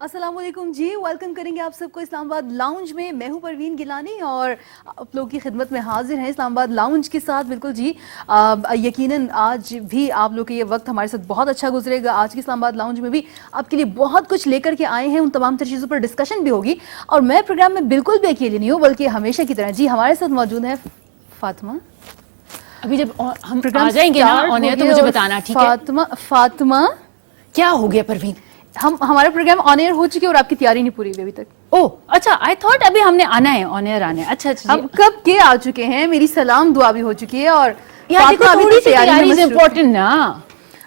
अस्सलाम वालेकुम जी, वेलकम करेंगे आप सबको इस्लामाबाद लाउंज में। मैं हूं परवीन गिलानी और आप लोगों की खिदमत में हाजिर हैं इस्लामाबाद लाउंज के साथ। बिल्कुल जी, यकीनन आज भी आप लोग का ये वक्त हमारे साथ बहुत अच्छा गुजरेगा। आज की इस्लामाबाद लाउंज में भी आपके लिए बहुत कुछ लेकर के आए हैं, उन तमाम तर चीज़ों पर डिस्कशन भी होगी। और मैं प्रोग्राम में बिल्कुल भी अकेली नहीं हूँ, बल्कि हमेशा की तरह जी हमारे साथ मौजूद है फातिमा। अभी जब हम आ जाएंगे ना ऑन एयर तो मुझे बताना, ठीक है? फातिमा क्या हो गया परवीन? हमारा प्रोग्राम ऑन एयर हो चुके और आपकी तैयारी नहीं पूरी हुई अभी तक। ओह अच्छा, आई थॉट अभी हमने आना है, ऑन एयर आना है। अच्छा अच्छा, हम कब के आ चुके हैं, मेरी सलाम दुआ भी हो चुकी है और यार देखो थोड़ी सी तैयारी इज इम्पोर्टेंट ना।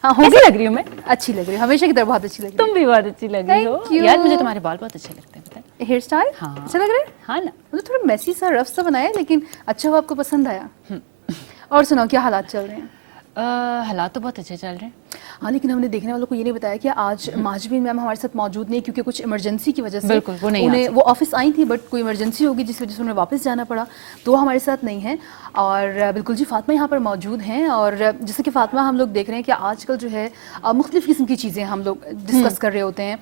हाँ, कैसी लग रही हूँ मैं? अच्छी लग रही हूँ, हमेशा की तरह बहुत अच्छी लग रही तुम भी बहुत अच्छी लग रही हो यार। मुझे तुम्हारे बाल बहुत अच्छे लगते हैं, पता है? है। हेयर स्टाइल हाँ। अच्छा लग रहा है। हाँ ना, मतलब थोड़ा मैसी सा रफ सा बनाया है, लेकिन अच्छा हुआ आपको पसंद आया। और सुनाओ, क्या हालात चल रहे हैं? हालात तो बहुत अच्छे चल रहे हैं। हाँ, लेकिन हमने देखने वालों को ये नहीं बताया कि आज माजबीन मैम हमारे साथ मौजूद नहीं, क्योंकि कुछ इमरजेंसी की वजह से बिल्कुल वो नहीं उन्हें, वो ऑफिस आई थी बट कोई इमरजेंसी होगी जिस वजह से उन्हें वापस जाना पड़ा, तो हमारे साथ नहीं है। और बिल्कुल जी फातिमा यहाँ पर मौजूद हैं। और जैसे कि फातिमा, हम लोग देख रहे हैं कि आजकल जो है मुख्तलिफ़ किस्म की चीज़ें हम लोग डिस्कस कर रहे होते हैं।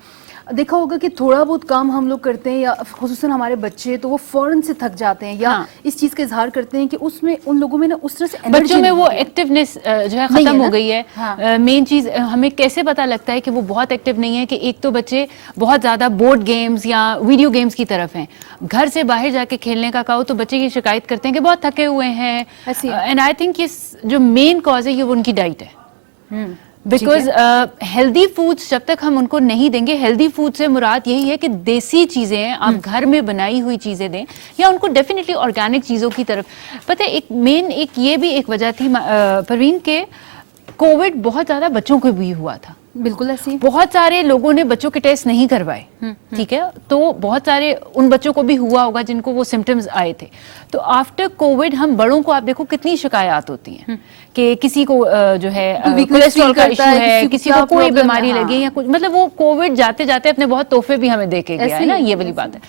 देखा होगा कि थोड़ा बहुत काम हम लोग करते हैं, या खुसूसन हमारे बच्चे, तो वो फ़ौरन से थक जाते हैं, या हाँ। इस चीज़ का इजहार करते हैं कि उसमें उन लोगों में ना उस तरह से बच्चों में वो एक्टिवनेस जो है खत्म हो गई है। हाँ। मेन चीज हमें कैसे पता लगता है कि वो बहुत एक्टिव नहीं है कि एक तो बच्चे बहुत ज्यादा बोर्ड गेम्स या वीडियो गेम्स की तरफ हैं। घर से बाहर जाके खेलने का कहो तो बच्चे ये शिकायत करते हैं कि बहुत थके हुए हैं। एंड आई थिंक ये जो मेन कॉज है ये वो उनकी डाइट है। बिकॉज हेल्दी फूड्स जब तक हम उनको नहीं देंगे, हेल्दी फूड से मुराद यही है कि देसी चीजें आप घर में बनाई हुई चीजें दें, या उनको डेफिनेटली ऑर्गेनिक चीजों की तरफ। पता है एक मेन एक ये भी एक वजह थी परवीन के, कोविड बहुत ज्यादा बच्चों को भी हुआ था। बिल्कुल ऐसी बहुत सारे लोगों ने बच्चों के टेस्ट नहीं करवाए, ठीक है? तो बहुत सारे उन बच्चों को भी हुआ होगा जिनको वो सिम्टम्स आए थे। तो आफ्टर कोविड हम बड़ों को आप देखो कितनी शिकायत होती हैं कि किसी को जो है कोलेस्ट्रॉल का इशू है, किसी को कोई बीमारी लगी या कुछ, मतलब वो कोविड जाते जाते अपने बहुत तोहफे भी हमें दे के गया है ना, ये वाली बात है।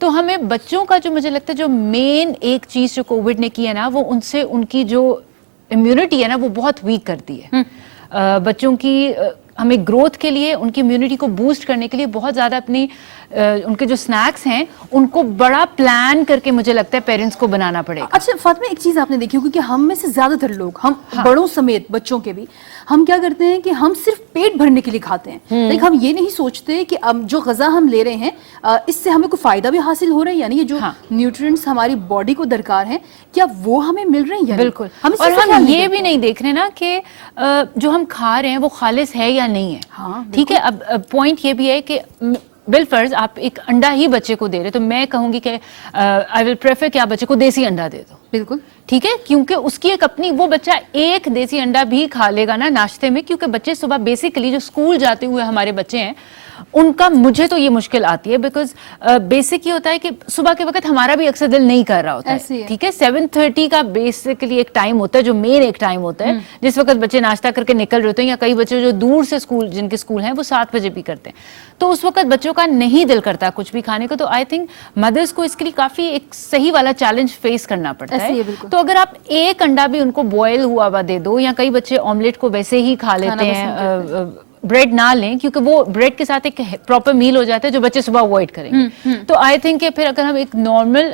तो हमें बच्चों का जो मुझे लगता है जो मेन एक चीज जो कोविड ने की है ना, वो उनसे उनकी जो इम्यूनिटी है ना वो बहुत वीक करती है। बच्चों की हमें ग्रोथ के लिए, उनकी इम्यूनिटी को बूस्ट करने के लिए बहुत ज़्यादा अपनी उनके जो स्नैक्स हैं उनको बड़ा प्लान करके मुझे लगता है पेरेंट्स को बनाना पड़ेगा। अच्छा फातिमा, एक चीज़ आपने देखी होगी कि हम में से ज़्यादातर लोग, हम बड़ों समेत बच्चों के भी, हम क्या करते हैं कि हम सिर्फ पेट भरने के लिए खाते हैं। लेकिन हम ये नहीं सोचते कि अब जो ग़ज़ा हम ले रहे हैं इससे हमें कोई फ़ायदा भी हासिल हो रहा है, यानी ये जो न्यूट्रिएंट्स हमारी बॉडी को दरकार हैं क्या वो हमें मिल रहे हैं? बिल्कुल। और हम ये भी नहीं देख रहे ना कि जो हम खा रहे हैं वो खालिस है या नहीं है। हाँ, ठीक है। अब पॉइंट ये भी है कि बिलफर्ज आप एक अंडा ही बच्चे को दे रहे, तो मैं कहूंगी कि आई विल प्रेफर कि आप बच्चे को देसी अंडा दे दो। बिल्कुल ठीक है, क्योंकि उसकी एक अपनी, वो बच्चा एक देसी अंडा भी खा लेगा ना नाश्ते में, क्योंकि बच्चे सुबह बेसिकली जो स्कूल जाते हुए हमारे बच्चे हैं उनका, मुझे तो ये मुश्किल आती है बिकॉज बेसिक ये होता है कि सुबह के वक्त हमारा भी अक्सर दिल नहीं कर रहा होता है। ठीक है, 7:30 का बेसिकली एक टाइम होता है जो मेन एक टाइम होता है जिस वक्त बच्चे नाश्ता करके निकल रहे होते हैं, या कई बच्चे जो दूर से स्कूल, जिनके स्कूल हैं वो 7 बजे भी करते हैं, तो उस वक्त बच्चों का नहीं दिल करता कुछ भी खाने को। तो आई थिंक मदर्स को इसके लिए काफी एक सही वाला चैलेंज फेस करना पड़ता है। तो अगर आप एक अंडा भी उनको बॉयल हुआ हुआ दे दो, या कई बच्चे ऑमलेट को वैसे ही खा लेते हैं, ब्रेड ना लें, क्योंकि वो ब्रेड के साथ एक प्रॉपर मील हो जाता है जो बच्चे सुबह अवॉइड करेंगे। तो आई थिंक कि फिर अगर हम एक नॉर्मल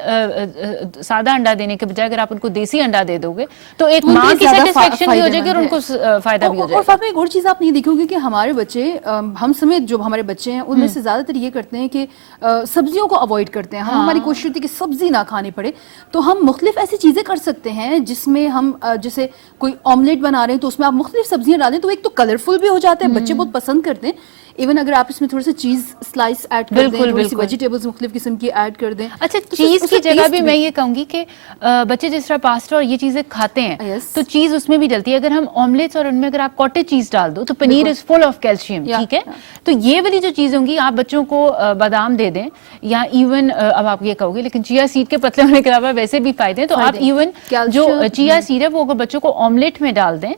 सादा अंडा देने के बजाय अगर आप उनको देसी अंडा दे दोगे तो एक माँ की सेटिस्फेक्शन भी हो जाएगी और उनको फायदा भी हो जाएगा। और फातिमा, एक और चीज़ आप नहीं देखी होगी कि हमारे बच्चे, हम समेत जो हमारे बच्चे हैं उनमें से ज़्यादातर ये करते हैं कि सब्जियों को अवॉइड करते हैं। हमारी कोशिश होती है कि सब्जी ना खानी पड़े, तो हम मुख्तलिफ ऐसी चीज़ें कर सकते हैं जिसमें हम जैसे कोई ऑमलेट बना रहे हैं तो उसमें आप मुख्तलिफ सब्जियां डालें, तो एक तो कलरफुल भी हो जाता है, बच्चे बहुत पसंद करते हैं। इवन अगर आप इसमें थोड़ा सा चीज स्लाइस ऐड कर दें, थोड़ी सी वेजिटेबल्स मुख्तलिफ किस्म की ऐड कर दें। अच्छा, चीज की जगह भी मैं ये कहूंगी कि बच्चे जिस तरह पास्ता और ये चीजें खाते हैं तो चीज उसमें भी डलती है। अगर हम ऑमलेट्स और उनमें अगर आप कॉटेज चीज डाल दो तो paneer is full of calcium. ठीक है, तो ये वाली जो चीज होंगी, आप बच्चों को बादाम दे दें, या इवन अब आप ये कहोगे लेकिन चिया सीड के पतले होने के अलावा वैसे भी फायदे हैं, तो आप इवन जो चिया सीड है वो अगर बच्चों को ऑमलेट में डाल दें,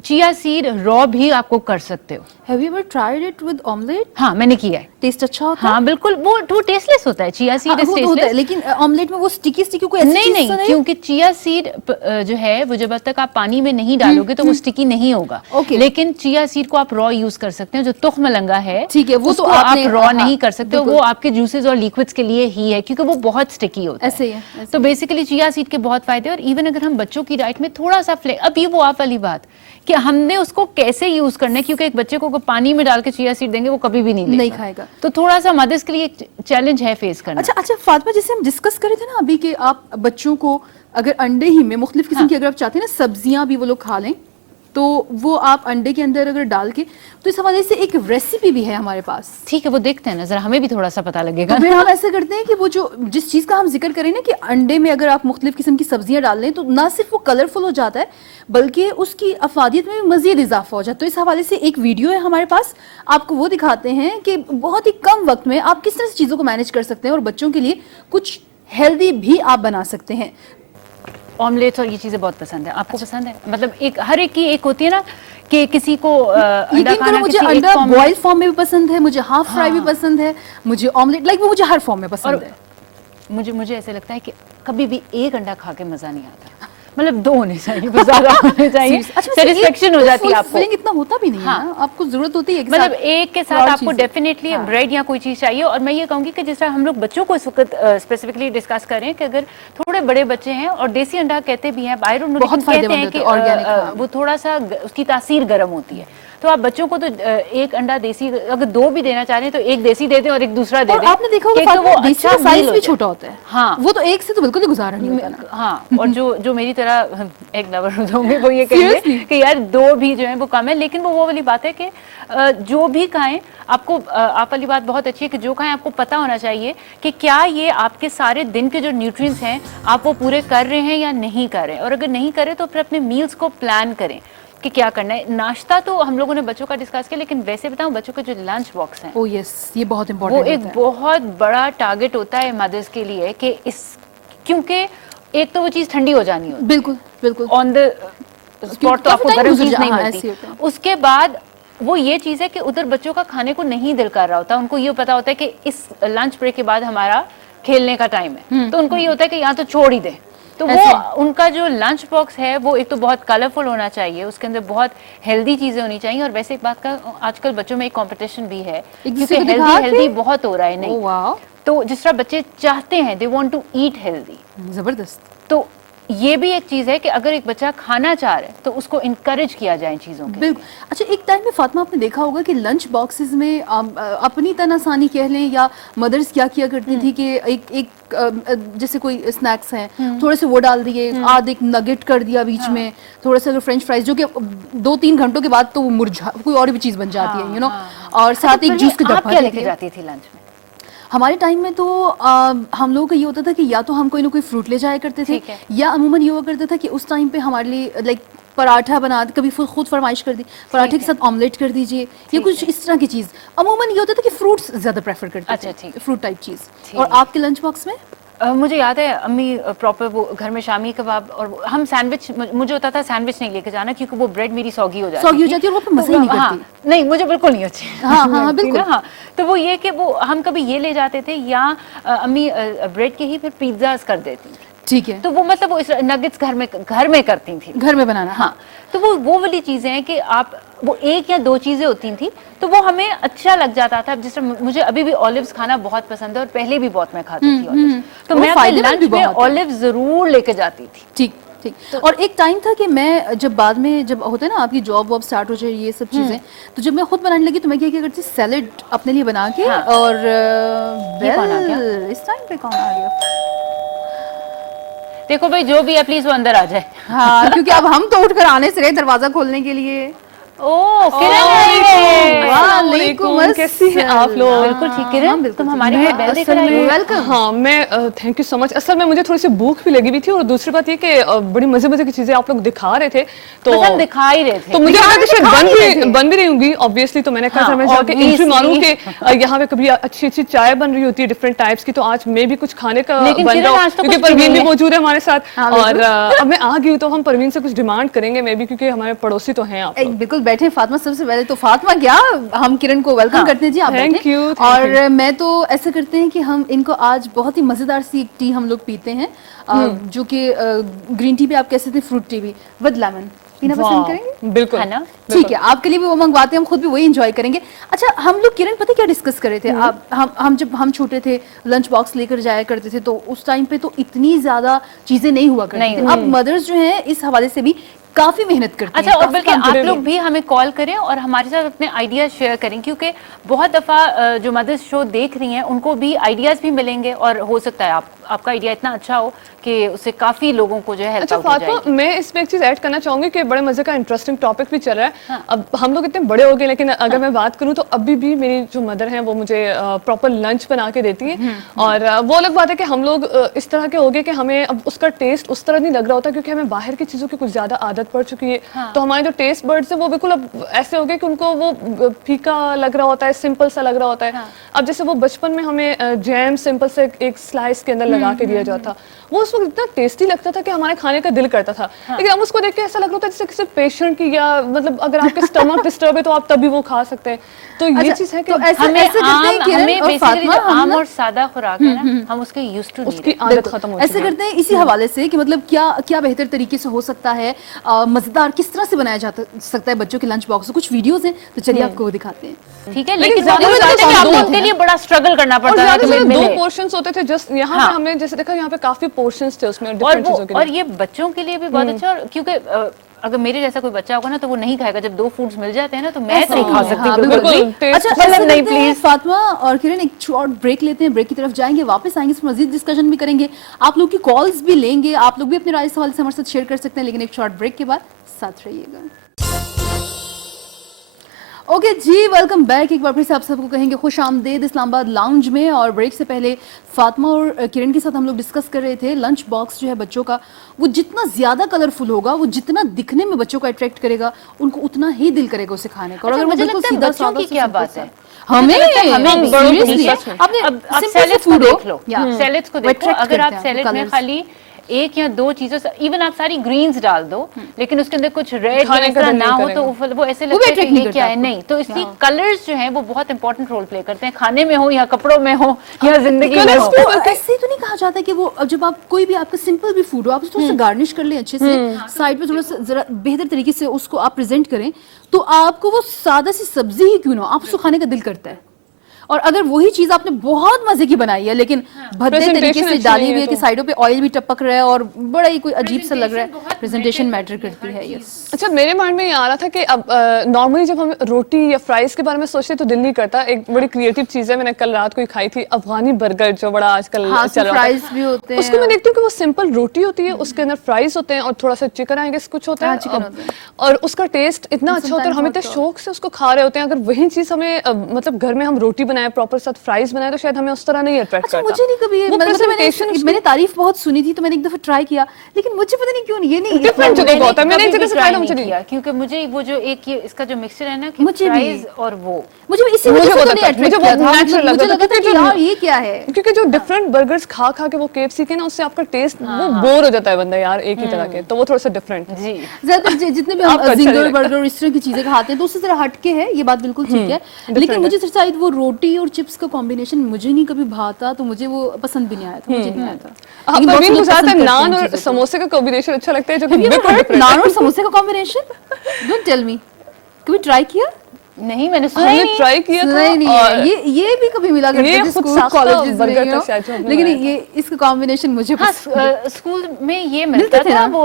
चिया सीड रॉ भी आपको कर सकते हो। Have you ever tried it with omelette? हाँ मैंने किया है। टेस्ट अच्छा होता है? हाँ बिल्कुल, वो टेस्टलेस होता है, चिया सीड हाँ, इज वो तो होता है, टेस्टलेस। लेकिन ऑमलेट में वो स्टिकी स्टिकी कोई ऐसी नहीं चीज़ नहीं, तो क्योंकि चिया सीड जो है वो जब तक आप पानी में नहीं डालोगे तो वो स्टिकी नहीं होगा। Okay. लेकिन चिया सीड को आप रॉ यूज कर सकते हैं, जो तुख्म लंगा है ठीक है, वो तो उसको आप आपने- रॉ हाँ, नहीं कर सकते, बिल्कुल। वो आपके जूसेस और लिक्विड्स के लिए ही है, क्योंकि वो बहुत स्टिकी होता ऐसे ही है, ऐसे तो बेसिकली चिया सीड के बहुत फायदे। और इवन अगर हम बच्चों की डाइट में थोड़ा सा अब ये वो आप वाली बात कि हमने उसको कैसे यूज करना है, क्योंकि एक बच्चे को अगर पानी में डाल के चिया सीड देंगे वो कभी भी नहीं नहीं लेगा। खाएगा। तो थोड़ा सा मदर्स के लिए एक चैलेंज है फेस करना। अच्छा अच्छा फातिमा, जैसे हम डिस्कस कर रहे थे ना अभी कि आप बच्चों को अगर अंडे ही में मुख्तलिफ किस्म की अगर आप चाहते हैं ना सब्जियां भी वो लोग खा लें, तो वो आप अंडे के अंदर अगर डाल के, तो इस हवाले से एक रेसिपी भी है हमारे पास। ठीक है, वो देखते हैं ना, जरा हमें भी थोड़ा सा पता लगेगा। तो फिर हम ऐसा करते हैं कि वो जो जिस चीज़ का हम जिक्र करें ना कि अंडे में अगर आप मुख्तलिफ किस्म की सब्जियां डाल लें, तो ना सिर्फ वो कलरफुल हो जाता है बल्कि उसकी अफादियत में भी मज़ीद इजाफा हो जाता है। तो इस हवाले से एक वीडियो है हमारे पास, आपको वो दिखाते हैं कि बहुत ही कम वक्त में आप किस तरह से चीज़ों को मैनेज कर सकते हैं और बच्चों के लिए कुछ हेल्दी भी आप बना सकते हैं। ऑमलेट्स और ये चीजें बहुत पसंद है। आपको पसंद है? मतलब एक हर एक की एक होती है ना कि किसी को अंडा यकीन करो खाना, मुझे किसी एक अंडा फॉर्म में। बॉयल फॉर्म में भी पसंद है, मुझे हाफ फ्राई भी पसंद है, मुझे ऑमलेट लाइक वो मुझे हर फॉर्म में पसंद और है। मुझे ऐसे लगता है कि कभी भी एक अंडा खा के मजा नहीं आता, मतलब 2 होने चाहिए, कुछ ज्यादा होने चाहिए, सेटिस्फेक्शन हो जाती है आपको। फीलिंग इतना होता भी नहीं है हाँ। ना, आपको जरूरत होती है एक मतलब साथ एक के और साथ आपको चीज़ें। डेफिनेटली हाँ। ब्रेड या कोई चीज चाहिए। और मैं ये कहूंगी कि जिस तरह हम लोग बच्चों को इस वक्त स्पेसिफिकली डिस्कस कर रहे हैं कि अगर थोड़े बड़े बच्चे हैं, और देसी अंडा कहते भी हैं, आई डोंट नो, बहुत लेकिन कहते फायदेमंद हैं होता कि है, organic, हाँ। वो थोड़ा सा उसकी तासीर गर्म होती है, तो आप बच्चों को तो एक अंडा देसी, अगर 2 भी देना चाह रहे हैं तो एक देसी दे दें और एक दूसरा दे और दें। आपने देखा होगा कि तो फातिमा, देसी का meal साइज हो भी जाए। छोटा होता है। हाँ। वो तो एक से तो बिल्कुल ही गुजारा नहीं होता ना। हाँ, और जो मेरी तरह एक लवर होंगे वो ये कहेंगे Seriously? कि यार 2 भी जो है वो कम है, लेकिन वो वाली बात है कि जो भी खाएं आपको, आप वाली बात बहुत अच्छी है कि जो खाएं आपको पता होना चाहिए कि क्या ये आपके सारे दिन के जो न्यूट्रिएंट्स हैं आप वो पूरे कर रहे हैं या नहीं कर रहे हैं। और अगर नहीं कर रहे तो फिर अपने मील्स को प्लान करें कि क्या करना है। नाश्ता तो हम लोगों ने बच्चों का डिस्कस किया, लेकिन वैसे बताऊं बच्चों के जो लंच बॉक्स हैं ओह यस, ये बहुत वो इंपॉर्टेंट एक होता है। बहुत बड़ा टारगेट होता है मदर्स के लिए कि क्योंकि एक तो वो चीज ठंडी हो जानी होती बिल्कुल बिल्कुल। ऑन द स्पॉट, तो काफी आपको time गर्म गुजर चीज जा- नहीं हाँ, मिलती। ऐसे ही होता है। उसके बाद वो ये चीज है कि उधर बच्चों का खाने को नहीं दिल कर रहा होता, उनको ये पता होता है कि इस लंच ब्रेक के बाद हमारा खेलने का टाइम है, तो उनको ये होता है कि यहाँ तो छोड़ ही दे। तो वो उनका जो लंच बॉक्स है वो एक तो बहुत कलरफुल होना चाहिए, उसके अंदर बहुत हेल्दी चीजें होनी चाहिए। और वैसे एक बात का आजकल बच्चों में एक कंपटीशन भी है, क्योंकि दूसरे को दिखा के? हेल्दी बहुत हो रहा है। ओह नहीं वाह, तो जिस तरह बच्चे चाहते हैं, they want to eat healthy, जबरदस्त। तो ये भी एक चीज है कि अगर एक बच्चा खाना चाह रहा है तो उसको इनकरेज किया जाए इन चीजों के। बिल्कुल। अच्छा, एक टाइम में फातिमा आपने देखा होगा कि लंच बॉक्सेस में अपनी तनासानी कह लें या मदर्स क्या किया करती थी कि जैसे कोई स्नैक्स हैं थोड़े से वो डाल दिए, आध एक नगेट कर दिया बीच में, थोड़ा सा फ्रेंच फ्राइज, जो कि 2-3 घंटों के बाद तो वो मुरझा कोई और भी चीज बन जाती है, यू नो, और साथ एक जूस के आप डब्बा क्या दे लेके दिया। जाती थी लंच में? हमारे टाइम में तो हम लोगों का ये होता था कि या तो हम कोई ना कोई फ्रूट ले जाया करते थे, ठीक है। या अमूमन ये हुआ करता था कि उस टाइम पे हमारे लिए लाइक पराठा बना, कभी खुद फरमाइश कर दी पराठे के साथ ऑमलेट कर दीजिए, या कुछ इस तरह की चीज़। अमूमन ये होता था कि फ्रूट्स ज़्यादा प्रेफर करते अच्छा, थे, ठीक। फ्रूट टाइप चीज़। ठीक और है। आपके लंच बॉक्स में? मुझे याद है अम्मी प्रॉपर वो घर में शामी कबाब, और हम सैंडविच, मुझे होता था सैंडविच नहीं लेके जाना क्योंकि वो ब्रेड मेरी सौगी हो जाती सौगी हो थी। जाती है और वो फिर मज़े तो ही नहीं हाँ, करती। नहीं मुझे बिल्कुल नहीं अच्छी हाँ, हाँ, लगती बिल्कुल। ना, हाँ। तो वो ये कि वो हम कभी ये ले जाते थे, या अम्मी ब्रेड के ही फिर पिज्जाज कर देती थी। ठीक है, तो वो मतलब वो नगेट्स घर में करती थी। घर में बनाना। हाँ, तो वो वाली चीजें हैं कि आप वो 1 या 2 चीजें होती थी तो वो हमें अच्छा लग जाता था। जिस तरह मुझे अभी भी ऑलिव्स खाना बहुत पसंद है, और पहले भी बहुत मैं खाती थी ऑलिव्स, तो वो मैं अपने फायदेमंद भी लंच में बहुत है। ऑलिव जरूर लेके जाती थी। ठीक ठीक। और एक टाइम था कि मैं जब बाद में जब होता है ना आपकी जॉब वॉब स्टार्ट हो जाए ये सब चीज़ें, तो जब मैं खुद बनाने लगी तो मैं क्या करती, सैलेड अपने लिए बना के, हाँ। और ये कौन आ गया? इस टाइम पे कौन आ गया? देखो भाई, जो भी है प्लीज वो अंदर आ जाए। हाँ, क्योंकि अब हम तो उठकर आने से रहे दरवाजा खोलने के लिए। ओ किरण आई है। वालेकुम बस कैसी हैं आप लोग? बिल्कुल ठीक है, तुम हमारे यहाँ बेल देकर आई हो। वेलकम। हाँ मैं थैंक यू सो मच। असल में मुझे थोड़ी सी भूख भी लगी हुई थी और दूसरी बात ये कि बड़ी मजे मजे की चीजें आप लोग दिखा रहे थे, तो बस हम दिखा ही रहे थे। तो मुझे लगा कि शायद बन भी रही होंगी ऑब्वियसली, तो मैंने कहा हाँ, मैं जाके obviously। एंट्री मारूं कि यहाँ पे कभी अच्छी अच्छी चाय बन रही होती है डिफरेंट टाइप्स की, तो आज मैं भी कुछ खाने का लेकिन बन किरण, रहा हूँ आज तो क्योंकि कुछ भी परवीन नहीं भी है। मौजूद है हमारे साथ। हाँ, और अब मैं आ गई हूँ तो हम परवीन से कुछ डिमांड करेंगे मे भी, क्योंकि हमारे पड़ोसी तो हैं आप लोग। बिल्कुल बैठे फातिमा। सबसे पहले तो फातिमा क्या, हम किरण को वेलकम करते हैं जी, आप Thank बैठे। you, thank और मैं तो ऐसा करते हैं कि हम इनको आज बहुत ही मजेदार सी एक टी हम लोग पीते हैं, जो कि ग्रीन टी भी आप कह सकते हैं, फ्रूट टी भी विद लेमन पीना पसंद वाह, करेंगे। बिल्कुल है ना? ठीक है, आपके लिए भी वो मंगवाते हैं, हम खुद भी वही एंजॉय करेंगे। अच्छा, हम लोग किरण पता क्या डिस्कस कर रहे थे, आप हम जब हम छोटे थे लंच बॉक्स लेकर जाया करते थे, तो उस टाइम पे तो इतनी ज्यादा चीजें नहीं हुआ करती नहीं थी। अब मदर्स जो हैं इस हवाले से भी काफी मेहनत करती अच्छा, हैं। और काफी बल्कि काम आप करती लोग हैं। भी हमें कॉल करें और हमारे साथ अपने आइडियाज शेयर करें, क्योंकि बहुत दफ़ा जो मदर्स शो देख रही हैं उनको भी आइडियाज भी मिलेंगे, और हो सकता है आपका आइडिया इतना अच्छा हो कि उससे काफी लोगों को जो है हेल्प अच्छा आउट हो फातिमा, जाएगी। मैं इसमें एक चीज ऐड करना चाहूंगी कि बड़े मजे का इंटरेस्टिंग टॉपिक भी चल रहा है। अब हम लोग इतने बड़े हो गए, लेकिन अगर मैं बात करूं तो अभी भी मेरी जो मदर हैं वो मुझे प्रॉपर लंच बना के देती हैं। और वो अलग बात है कि हम लोग इस तरह के हो गए कि हमें अब उसका टेस्ट उस तरह नहीं लग रहा होता, क्योंकि हमें बाहर की चीजों की कुछ ज्यादा आदत पड़ चुकी है। तो हमारे जो टेस्ट बर्ड्स है वो बिल्कुल अब ऐसे हो गए कि उनको वो फीका लग रहा होता है, सिंपल सा लग रहा होता है। अब जैसे वो बचपन में हमें जैम सिंपल से एक स्लाइस के अंदर लगा के दिया जाता, वो उस वक्त इतना टेस्टी लगता था कि हमारे खाने का दिल करता था। लेकिन अब उसको देख के ऐसा लग रहा होता है जैसे किसी पेशेंट की, या मतलब अगर आपके स्टमक डिस्टर्ब है तो आप तभी वो खा सकते हैं। तो ये अच्छा, चीज है कि तो ऐसे हमें ऐसे करते हैं किरण हमें और बेसिकली फातिमा, जो हम आम ना और सादा खुराक है ना, हम उसके यूज्ड टू नहीं उसकी रहे। आदत खत्म हो ऐसे चुकी है। करते हैं इसी हवाले से कि मतलब क्या क्या बेहतर तरीके से हो सकता है, मजेदार किस तरह से बनाया जा सकता है बच्चों के लंच बॉक्स। कुछ वीडियोस हैं, तो चलिए आपको वो दिखाते हैं। ठीक है, लेकिन लेकिन ज्यादा जरूर से है कि ज्यादा आपको दो उनके लिए बड़ा स्ट्रगल करना और पड़ता है ज्यादा कि से ज्यादा मिले। दो पोर्शंस होते थे, जस्ट यहाँ हाँ। पे हमने जैसे देखा यहाँ पे काफी पोर्शंस थे उसमें और डिफरेंट चीजों के और लिए। ये बच्चों के लिए भी बहुत अच्छा, और क्योंकि अगर मेरे जैसा कोई बच्चा होगा ना तो वो नहीं खाएगा। जब दो फूड्स मिल जाते हैं ना तो मैं तो नहीं खा हाँ, सकती हाँ, बिल्कुल बिल्कुल। भी। टेस्ट अच्छा, मतलब ऐसा नहीं, करते हैं, please। फातिमा और किरण एक शॉर्ट ब्रेक लेते हैं, ब्रेक की तरफ जाएंगे, वापस आएंगे, इस मजीद डिस्कशन भी करेंगे, आप लोग की कॉल्स भी लेंगे, आप लोग भी अपने राय सवाल से हमारे साथ शेयर कर सकते हैं, लेकिन एक शॉर्ट ब्रेक के बाद साथ रहिएगा। ओके जी, वेलकम बैक। एक बार फिर से आप सबको कहेंगे खुश आमदेद इस्लामाबाद लाउंज में। और ब्रेक से पहले फातिमा और किरण के साथ हम लोग डिस्कस कर रहे थे लंच बॉक्स जो है बच्चों का, वो जितना ज्यादा कलरफुल होगा, वो जितना दिखने में बच्चों को अट्रैक्ट करेगा, उनको उतना ही दिल करेगा उसे खाने का। और अगर वो मुझे बिल्कुल लगता है सीधा बच्चों साधा की सा क्या simple बात सा- है, हमें हमें भी seriously, seriously है। आपने अब आप simple सैलेड्स सा को food हो, देख लो, या सैलेड्स को वो देखो, attract अगर आप करते हैं, सैलेड में colours। खाली एक या दो चीजों से, इवन आप सारी ग्रीन्स डाल दो, लेकिन उसके अंदर कुछ रेड खाने का दिल ना नहीं हो तो वो ऐसे वो भी लगता है attract कि नहीं ये क्या करता है। नहीं, तो इसलिए कलर्स जो हैं वो बहुत इंपॉर्टेंट रोल प्ले करते हैं, खाने में हो या कपड़ों में हो या जिंदगी में हो। ऐसे ही तो नहीं कहा जाता कि वो जब आप कोई भी आपका सिंपल भी फूड हो, आप थोड़ा सा गार्निश कर लें अच्छे से, साइड पे थोड़ा सा जरा बेहतर तरीके से उसको आप प्रेजेंट करें, तो आपको वो सादा सी सब्जी ही क्यों ना हो, आप उसको खाने का दिल करता है। और अगर वही चीज आपने बहुत मजे की बनाई है, लेकिन भद्दे तरीके Presentation से अच्छी डाली नहीं हुई है है कि तो। साइडों पे ऑयल भी टपक रहा है और बड़ा ही कोई अजीब सा लग रहा है, प्रेजेंटेशन मैटर करती है। यस, अच्छा, मेरे माइंड में ये आ रहा था कि अब नॉर्मली जब हम रोटी या फ्राइज के बारे में सोचते तो दिल नहीं करता। एक बड़ी क्रिएटिव चीज है, मैंने कल रात को ही खाई थी, अफगानी बर्गर, जो बड़ा आजकल हाँ, चल रहा फ्राइज है। भी होते हैं। उसको मैं देखती हूँ कि वो सिंपल रोटी होती है, उसके अंदर फ्राइज होते हैं और थोड़ा सा चिकन आई गेस कुछ होता हाँ, है, chicken होता है। और उसका टेस्ट इतना अच्छा होता है और हम इतने sometimes शौक से उसको खा रहे होते हैं। अगर वही चीज हमें मतलब घर में हम रोटी बनाए प्रॉपर साथ फ्राइज बनाए तो शायद हमें उस तरह नहीं अट्रैक्ट अच्छा, करता। मुझे नहीं कभी वो मतलब presentation मैंने तारीफ बहुत सुनी थी तो मैंने एक दफा ट्राई किया, लेकिन मुझे पता नहीं क्यों ये नहीं Different जगह का होता है, मैंने एक कभी जगह भी से try खाया, नहीं मुझे नहीं किया, क्योंकि मुझे वो जो एक ये इसका जो मिक्सचर है ना कि मुझे भी। फ्राइज और वो मुझे इसी मुझे वजह से वो तो लगता नहीं है, अट्रैक्ट मुझे किया वो था। natural मुझे लगता लगा था क्योंकि कि जो- यार ये क्या है। क्योंकि जो डिफरेंट बर्गर्स खा खा के वो KFC के ना, उससे आपका टेस्ट वो बोर हो जाता है बंदा यार एक ही तरह के, तो वो थोड़ा सा डिफरेंट। जी। ज्यादातर जितने भी आपको हम अच्छा नहीं जिंगर लगता। बर्गर और इस तरह की चीजें खाते हैं तो उससे जरा हटके है, ये बात बिल्कुल ठीक है, लेकिन मुझे सिर्फ शायद वो रोटी और चिप्स का कॉम्बिनेशन मुझे नहीं कभी भाता, तो मुझे वो पसंद भी नहीं आया था, मुझे नहीं आया था। हाँ, लेकिन बहुत परवीन से को लोग ज्यादातर पसंद करते नान हैं और चीज़ों को। समोसे का कॉम्बिनेशन अच्छा लगता है, जो कि Have you ever बिल्कुल heard different नान है। और समोसे का कॉम्बिनेशन? Don't tell me. कभी ट्राई किया? नहीं, मैंने सुना ही हमने नहीं। ट्राई किया सुना ही नहीं था है। और ये भी कभी मिला करते ये थे खुद स्कूल साख्ता कॉलेजेस बर्गर में, था शायद जो हमने लेकिन बनाया ये इसका कॉम्बिनेशन मुझे हाँ, पसंद। स्कूल में ये मिलते मिलता थे था ना? वो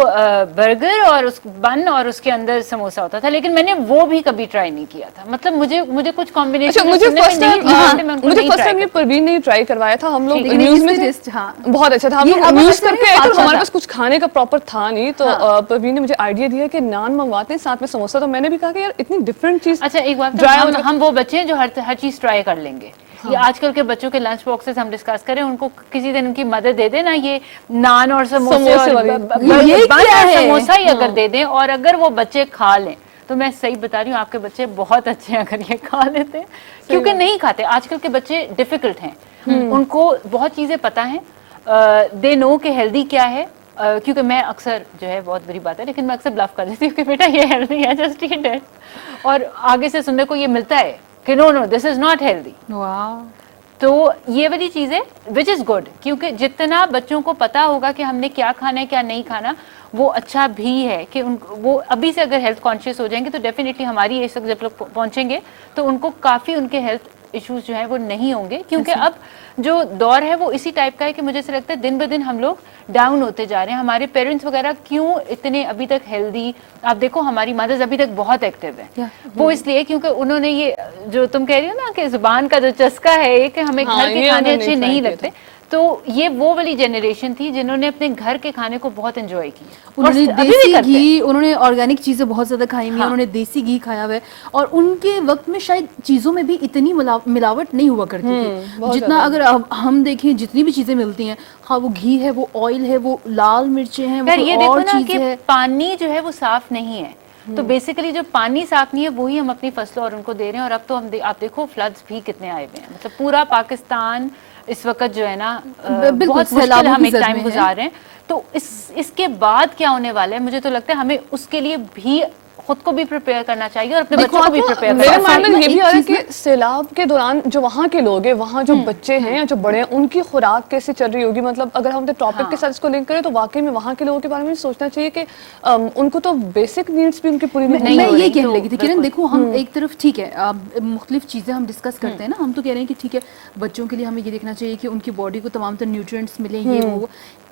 बर्गर और उस बन और उसके अंदर समोसा होता था, लेकिन मैंने वो भी कभी ट्राई नहीं किया था। मतलब मुझे कुछ अच्छा, कॉम्बिनेशन मुझे फर्स्ट टाइम मुझे फर्स्ट ये परवीन ने ट्राई करवाया था, हम लोग लेकिन न्यूज में इससे थे, taste, हाँ। बहुत अच्छा था, हम ये लोग अब न्यूज अच्छा करके है, आए तो अच्छा हमारे था। पास कुछ खाने का प्रॉपर था नहीं, तो परवीन ने मुझे आइडिया दिया कि नान मंगवाते हैं साथ में समोसा, तो मैंने भी कहा कि यार इतनी डिफरेंट चीज अच्छा, एक बात Dry हम वो बच्चे हैं जो हर चीज ट्राई कर लेंगे। ये आजकल के बच्चों के लंच बॉक्सेस हम डिस्कस करें, उनको किसी दिन उनकी मदद दे दें ना, ये नान और समोसे और ये बन क्या और है? समोसा ही अगर दे दें और अगर वो बच्चे खा लें, तो मैं सही बता रही हूँ आपके बच्चे बहुत अच्छे हैं अगर ये खा लेते हैं, क्योंकि नहीं खाते। आजकल के बच्चे डिफिकल्ट हैं, उनको बहुत चीजें पता है, दे नो कि हेल्दी क्या है। क्योंकि मैं अक्सर जो है, बहुत बुरी बात है लेकिन मैं अक्सर ब्लफ कर देती हूँ कि बेटा ये हेल्दी है, जस्ट ईट इट, और आगे से सुनने को ये मिलता है कि no no this is not healthy. वाह, तो ये वाली चीजें विच इज गुड, क्योंकि जितना बच्चों को पता होगा कि हमने क्या खाना है क्या नहीं खाना, वो अच्छा भी है कि वो अभी से अगर हेल्थ कॉन्शियस हो जाएंगे तो डेफिनेटली हमारी एज तक जब लोग पहुंचेंगे तो उनको काफी उनके हेल्थ इश्यूज जो हैं वो नहीं होंगे, क्योंकि अब जो दौर है वो इसी टाइप का है कि मुझे ऐसा लगता है दिन ब दिन हम लोग डाउन होते जा रहे हैं। हमारे पेरेंट्स वगैरह क्यों इतने अभी तक हेल्दी, आप देखो हमारी मदर्स अभी तक बहुत एक्टिव है, वो इसलिए क्योंकि उन्होंने ये जो तुम कह रही हो ना कि जुबान का जो चस्का है कि हमें घर के खाने अच्छे नहीं लगते, तो ये वो वाली जनरेशन थी जिन्होंने अपने घर के खाने को बहुत एंजॉय किया। उन्होंने देसी घी, उन्होंने ऑर्गेनिक चीजें बहुत ज्यादा खाई हुई हैं, उन्होंने देसी घी खाया हुआ है, और उनके वक्त में शायद चीजों में भी इतनी मिलावट नहीं हुआ करती थी जितना अगर हम देखें जितनी भी चीजें मिलती हैं, हाँ वो घी है, वो ऑयल है, वो लाल मिर्चें हैं, वो ये देखो और ना चीज कि है। पानी जो है वो साफ नहीं है, तो बेसिकली जो पानी साफ नहीं है वही हम अपनी फसलों और उनको दे रहे हैं। और अब तो आप देखो फ्लड्स भी कितने आए हुए हैं, मतलब पूरा पाकिस्तान इस वक्त जो है ना बहुत मुश्किल हम एक टाइम गुजार रहे हैं। तो इसके बाद क्या होने वाला है, मुझे तो लगता है हमें उसके लिए भी खुद को भी प्रिपेयर करना चाहिए और अपने बच्चों को भी प्रिपेयर करना चाहिए। मेरे माइंड में ये भी आ रहा है कि सैलाब के दौरान जो वहाँ के लोग हैं, वहाँ जो बच्चे हैं या जो बड़े हैं, उनकी खुराक कैसे चल रही होगी। मतलब अगर हम टॉपिक के साथ इसको लिंक करें तो वाकई में वहाँ के लोगों के बारे में सोचना चाहिए कि उनको तो बेसिक नीड्स भी उनकी पूरी नहीं। मैं ये कहने लगी थी किरण, देखो हम एक तरफ ठीक है मुख्तलिफ चीज़ें हम डिस्कस करते हैं ना, हम तो कह रहे हैं कि ठीक है बच्चों के लिए हमें ये देखना चाहिए कि उनकी बॉडी को तमाम तरह न्यूट्रिएंट्स मिले, ये वो।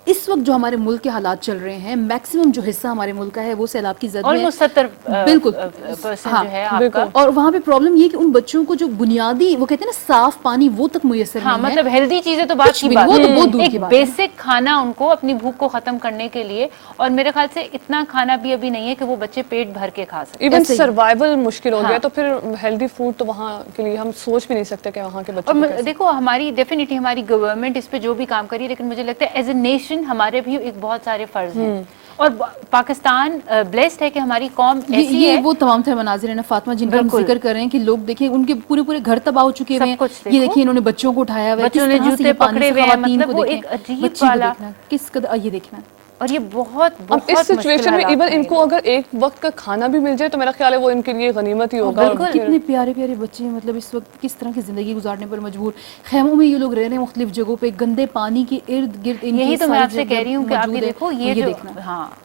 इस वक्त जो हमारे मुल्क के हालात चल रहे हैं, मैक्सिमम जो हिस्सा हमारे मुल्क का है वो सैलाब की जद में है, 70% हाँ, जो है आपका। और वहाँ पे प्रॉब्लम ये कि उन बच्चों को जो बुनियादी वो कहते हैं ना साफ पानी, वो तक मुयस्सर नहीं है। मतलब हेल्दी चीजें तो बात की बात, वो तो बहुत दूर की बात है। बेसिक खाना उनको अपनी भूख को खत्म करने के लिए, और मेरे ख्याल से इतना खाना भी अभी नहीं है कि वो बच्चे पेट भर के खा सके। इवन सर्वाइवल मुश्किल हो गया, तो फिर हेल्दी फूड तो वहाँ के लिए हम सोच भी नहीं सकते कि वहाँ के बच्चों और देखो हमारी डेफिनेटली हमारी गवर्नमेंट इस पे जो भी काम करी है, लेकिन मुझे लगता है एज ए नेशन हमारे भी बहुत सारे फर्ज हैं। और पाकिस्तान ब्लेस्ड है कि हमारी कौम ऐसी है। वो तमाम तरह मनाजिर है ना फातिमा जिनका हम जिक्र कर रहे हैं कि लोग देखें उनके पूरे पूरे घर तबाह हो चुके हुए हैं। ये देखिए इन्होंने बच्चों को उठाया हुआ है, बच्चों ने जूते पकड़े हुए हैं, मतलब वो एक अजीब वाला किस कदर ये देखना। और ये बहुत इस सिचुएशन में इवन इनको अगर एक वक्त का खाना भी मिल जाए तो मेरा ख्याल है वो इनके लिए गनीमत ही होगा। कितने प्यारे प्यारे बच्चे हैं, मतलब इस वक्त किस तरह की जिंदगी गुजारने पर मजबूर, खेमों में ये लोग रह रहे हैं मुख्तलिफ जगहों पे, गंदे पानी के इर्द गिर्द। यही तो मैं आपसे कह रही हूँ कि आप ये देखो ये देखना। हाँ,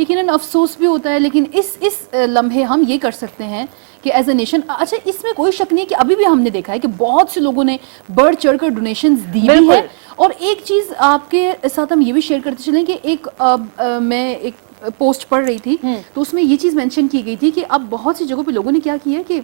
यकीनन अफसोस भी होता है, लेकिन इस लम्हे हम ये कर सकते हैं कि एज ए नेशन, अच्छा इसमें कोई शक नहीं है कि अभी भी हमने देखा है कि बहुत से लोगों ने बढ़ चढ़कर डोनेशंस दी भी है। और एक चीज आपके साथ हम ये भी शेयर करते चलें कि मैं एक पोस्ट पढ़ रही थी तो उसमें ये चीज मेंशन की गई थी कि अब बहुत सी जगहों पे लोगों ने क्या किया है कि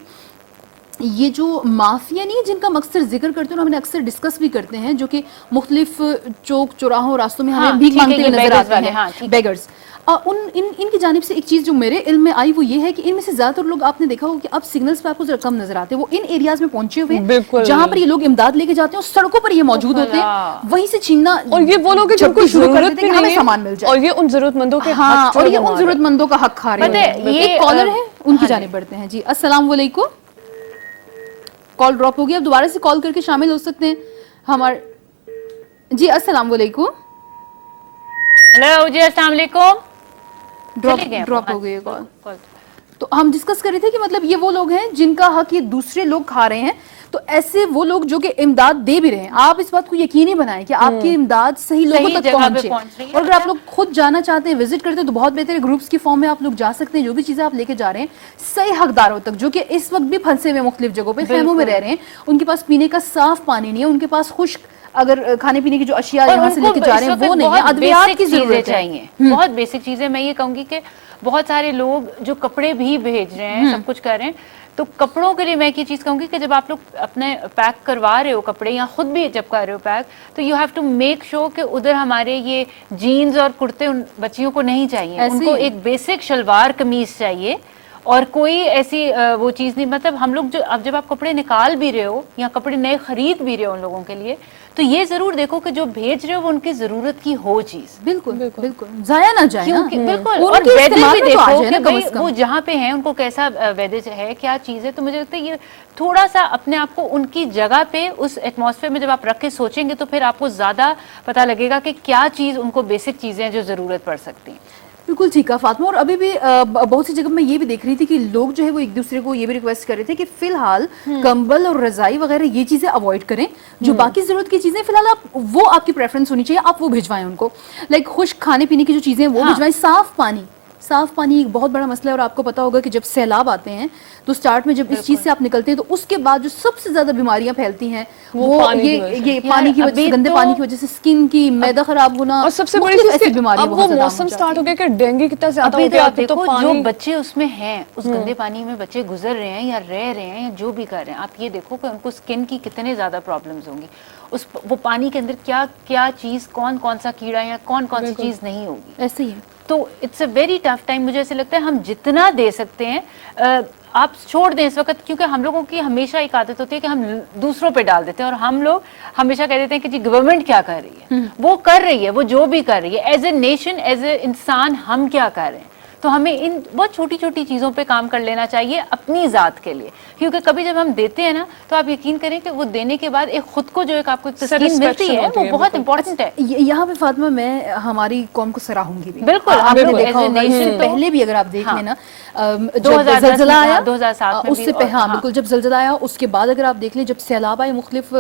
ये जो माफिया नहीं है जिनका हम अक्सर जिक्र करते हैं और हमने अक्सर डिस्कस भी करते हैं, जो कि मुख्तलिफ चौक चौराहों रास्तों में हमें भीख मांगते हुए नजर आते हैं, बेगर्स। इनकी जानिब से एक चीज जो मेरे इल्म में आई वो ये है कि इनमें से ज्यादातर लोग आपने देखा होगा कि अब सिग्नल्स पे आपको जरा कम नजर आते हैं, वो इन एरियाज में पहुंचे हुए हैं जहां पर ये लोग इमदाद लेके जाते हैं और सड़कों पर ये मौजूद होते हैं, वहीं से छीनना। और ये वो लोग जिनको जरूरत भी नहीं है सामान मिल जाए, और ये उन जरूरतमंदों के हाँ, और ये उन जरूरतमंदों का हक खा रहे हैं। ये कॉलर है, उनकी जानिब बढ़ते हैं। जी अस्सलाम वालेकुम, कॉल ड्रॉप हो गई, अब दोबारा से कॉल करके शामिल हो सकते हैं हमारे। जी अस्सलाम वालेकुम। हेलो जी अस्सलाम वालेकुम। ड्रॉप हो गई है कॉल। तो हम डिस्कस कर रहे थे कि मतलब ये वो लोग हैं जिनका हक ये दूसरे लोग खा रहे हैं, तो ऐसे वो लोग जो कि इमदाद दे भी रहे हैं, आप इस बात को यकीनी बनाएं कि आपकी इमदाद सही लोगों तक पहुंचे। और अगर आप लोग खुद जाना चाहते हैं, विजिट करते हैं, तो बहुत बेहतर है, ग्रुप्स की फॉर्म में आप लोग जा सकते हैं। जो भी चीजें आप लेके जा रहे हैं सही हकदारों तक, जो कि इस वक्त भी फंसे हुए मुख्तलिफ जगहों पे खेमों में रह रहे हैं, उनके पास पीने का साफ पानी नहीं है, उनके पास खुश्क अगर खाने पीने की जो अशिया यहाँ से लेके जा रहे हैं वो नहीं है, अद्वियात की जरूरत चाहिए, बहुत बेसिक चीजें। मैं ये कहूंगी कि बहुत सारे लोग जो कपड़े भी भेज रहे हैं, सब कुछ कर रहे हैं, तो कपड़ों के लिए मैं ये चीज कहूंगी कि जब आप लोग अपने पैक करवा रहे हो कपड़े या खुद भी जब कर रहे हो पैक, तो you have to make sure कि उधर हमारे ये जीन्स और कुर्ते उन बच्चियों को नहीं चाहिए, उनको एक बेसिक शलवार कमीज चाहिए اور کوئی ایسی وہ چیز نہیں, مطلب ہم لوگ جو اب جب آپ کپڑے نکال بھی رہے ہو یا کپڑے نئے خرید بھی رہے ہو ان لوگوں کے لیے, تو یہ ضرور دیکھو کہ جو بھیج رہے ہو وہ ان کی ضرورت کی ہو چیز, بالکل بالکل ضائع نہ جائے نا. بالکل. ان اور کے ویدر استعمال بھی میں تو آ دیکھو جائے نا کہ کم بھائی از کم. وہ جہاں پہ ہیں ان کو کیسا ویدر ہے, کیا چیز ہے. تو مجھے لگتا ہے یہ تھوڑا سا اپنے آپ کو ان کی جگہ پہ اس ایٹماسفیئر میں جب آپ رکھ کے سوچیں گے تو پھر آپ کو زیادہ پتہ لگے گا کہ کیا چیز ان کو بیسک چیزیں ہیں جو ضرورت پڑ سکتی ہیں. بالکل ٹھیک ہے فاطمہ. اور ابھی بھی بہت سی جگہ میں یہ بھی دیکھ رہی تھی کہ لوگ جو ہے وہ ایک دوسرے کو یہ بھی ریکویسٹ کر رہے تھے کہ فی الحال کمبل اور رضائی وغیرہ یہ چیزیں اوائڈ کریں. جو باقی ضرورت کی چیزیں فی الحال آپ کی پریفرنس ہونی چاہیے, آپ وہ بھجوائیں ان کو. لائک خشک کھانے پینے کی جو چیزیں وہ بھجوائیں. صاف پانی ایک بہت بڑا مسئلہ ہے. اور آپ کو پتا ہوگا کہ جب سیلاب آتے ہیں تو سٹارٹ میں جب اس چیز سے آپ نکلتے ہیں تو اس کے بعد جو سب سے زیادہ بیماریاں پھیلتی ہیں وہ یہ پانی کی وجہ سے, گندے پانی کی وجہ سے اسکن کی معدہ خراب ہونا, اور سب سے بڑی چیز کہ اب وہ موسم سٹارٹ ہو گیا کہ ڈینگی کتنا زیادہ ہو گیا. دیکھو جو بچے اس میں ہیں, اس گندے پانی میں بچے گزر رہے ہیں یا رہ رہے ہیں یا جو بھی کر رہے ہیں, آپ یہ دیکھو کہ ان کو اسکن کی کتنے زیادہ پرابلمز ہوں گی. وہ پانی کے اندر کیا کیا چیز, کون کون سا کیڑا یا کون کون سی چیز نہیں ہوگی. ایسے ہی ہے. تو it's a very tough time. مجھے ایسے لگتا ہے ہم جتنا دے سکتے ہیں آپ چھوڑ دیں اس وقت, کیونکہ ہم لوگوں کی ہمیشہ ایک عادت ہوتی ہے کہ ہم دوسروں پہ ڈال دیتے ہیں, اور ہم لوگ ہمیشہ کہہ دیتے ہیں کہ جی گورنمنٹ کیا کر رہی ہے, وہ کر رہی ہے, وہ جو بھی کر رہی ہے. As a nation, as a انسان ہم کیا کر رہے ہیں. تو ہمیں ان بہت چھوٹی چھوٹی چیزوں پہ کام کر لینا چاہیے اپنی ذات کے لیے, کیونکہ کبھی جب ہم دیتے ہیں نا تو آپ یقین کریں کہ وہ دینے کے بعد ایک خود کو جو ایک آپ کو تسکین ملتی ہے وہ بہت امپورٹنٹ ہے. یہاں پہ فاطمہ میں ہماری قوم کو سراہوں گی بھی. بالکل, آپ نے دیکھا ہوگا پہلے بھی اگر آپ دیکھ لینا جب زلزلہ آیا 2007 اس سے ہاں بالکل جب زلزلہ آیا اس کے بعد اگر آپ دیکھ لیں جب سیلاب آئے مختلف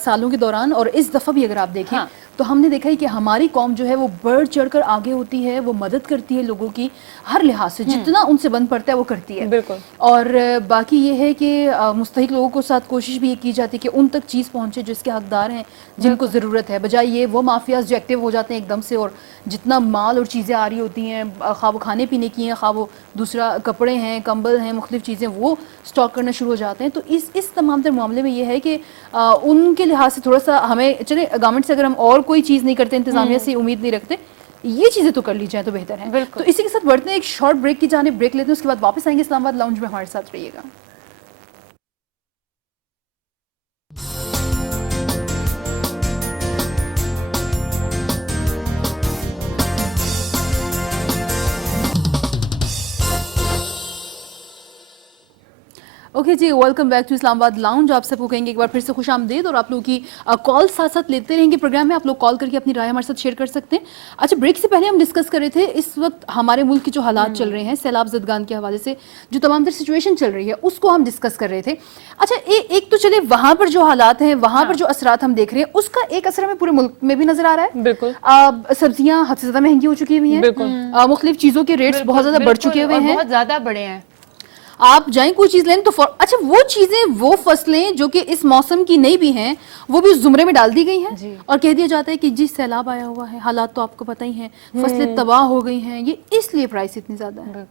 سالوں کے دوران, اور اس دفعہ بھی اگر آپ دیکھیں تو ہم نے دیکھا ہے کہ ہماری قوم جو ہے وہ بڑھ چڑھ کر آگے ہوتی ہے, وہ مدد کرتی ہے لوگوں کی ہر لحاظ سے, جتنا ان سے بن پڑتا ہے وہ کرتی ہے. بالکل. اور باقی یہ ہے کہ مستحق لوگوں کو ساتھ کوشش بھی یہ کی جاتی ہے کہ ان تک چیز پہنچے جو اس کے حقدار ہیں, جن کو ضرورت ہے, بجائے یہ وہ مافیاز جو ایکٹیو ہو جاتے ہیں ایک دم سے, اور جتنا مال اور چیزیں آ رہی ہوتی ہیں, خواہ وہ کھانے پینے کی ہیں, خواہ وہ دوسرا کپڑے ہیں, کمبل ہیں, مختلف چیزیں, وہ اسٹاک کرنا شروع ہو جاتے ہیں. تو اس تمام تر معاملے میں یہ ہے کہ ان کے لحاظ سے تھوڑا سا ہمیں, چلے گورنمنٹ سے اگر ہم اور کوئی چیز نہیں کرتے, انتظامیہ سے امید نہیں رکھتے, یہ چیزیں تو کر لی جائیں تو بہتر ہے. تو اسی کے ساتھ بڑھتے ہیں ایک شارٹ بریک کی جانب, بریک لیتے ہیں, اس کے بعد واپس آئیں گے اسلام آباد لاؤنج میں, ہمارے ساتھ رہیے گا. اوکے جی, welcome back to Islamabad lounge. آپ سب کو کہیں گے ایک بار پھر سے خوش آمدید, اور آپ لوگوں کی کال ساتھ ساتھ لیتے رہیں گے پروگرام میں. آپ لوگ کال کر کے اپنی رائے ہمارے ساتھ شیئر کر سکتے ہیں. اچھا, بریک سے پہلے ہم ڈسکس کر رہے تھے اس وقت ہمارے ملک کے جو حالات چل رہے ہیں سیلاب زدگان کے حوالے سے, جو تمام تر سچویشن چل رہی ہے اس کو ہم ڈسکس کر رہے تھے. اچھا, ایک تو چلے وہاں پر جو حالات ہیں, وہاں پر جو اثرات ہم دیکھ رہے ہیں, اس کا ایک اثر ہمیں پورے ملک میں بھی نظر آ رہا ہے. بالکل. سبزیاں حد سے زیادہ مہنگی ہو چکی ہوئی ہیں, مختلف چیزوں کے ریٹس بہت زیادہ بڑھ چکے ہوئے ہیں, بہت زیادہ بڑے ہیں. آپ جائیں کوئی چیز لیں تو اچھا وہ چیزیں, وہ فصلیں جو کہ اس موسم کی نہیں بھی ہیں وہ بھی اس زمرے میں ڈال دی گئی ہیں, اور کہہ دیا جاتا ہے کہ جی سیلاب آیا ہوا ہے, حالات تو آپ کو پتہ ہی ہیں, فصلیں تباہ ہو گئی ہیں, یہ اس لیے پرائس اتنی زیادہ ہے.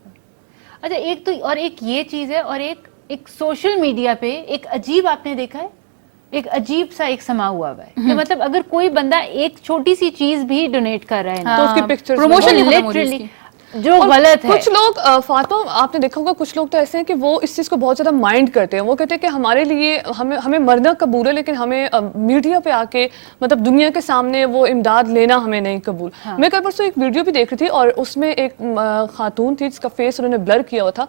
اچھا, ایک تو اور ایک یہ چیز ہے, اور ایک سوشل میڈیا پہ ایک عجیب, آپ نے دیکھا ہے ایک عجیب سا ایک سما ہوا ہے کہ مطلب اگر کوئی بندہ ایک چھوٹی سی چیز بھی ڈونیٹ کر رہا ہے تو اس کی پکچر پروموشن لٹرلی جو غلط ہے. کچھ لوگ فاطمہ آپ نے دیکھا ہوگا, کچھ لوگ تو ایسے ہیں کہ وہ اس چیز کو بہت زیادہ مائنڈ کرتے ہیں. وہ کہتے ہیں کہ ہمارے لیے ہمیں مرنا قبول ہے, لیکن ہمیں میڈیا پہ آ کے مطلب دنیا کے سامنے وہ امداد لینا ہمیں نہیں قبول. میں کل پرسوں ایک ویڈیو بھی دیکھ رہی تھی, اور اس میں ایک خاتون تھی جس کا فیس انہوں نے بلر کیا ہوا تھا,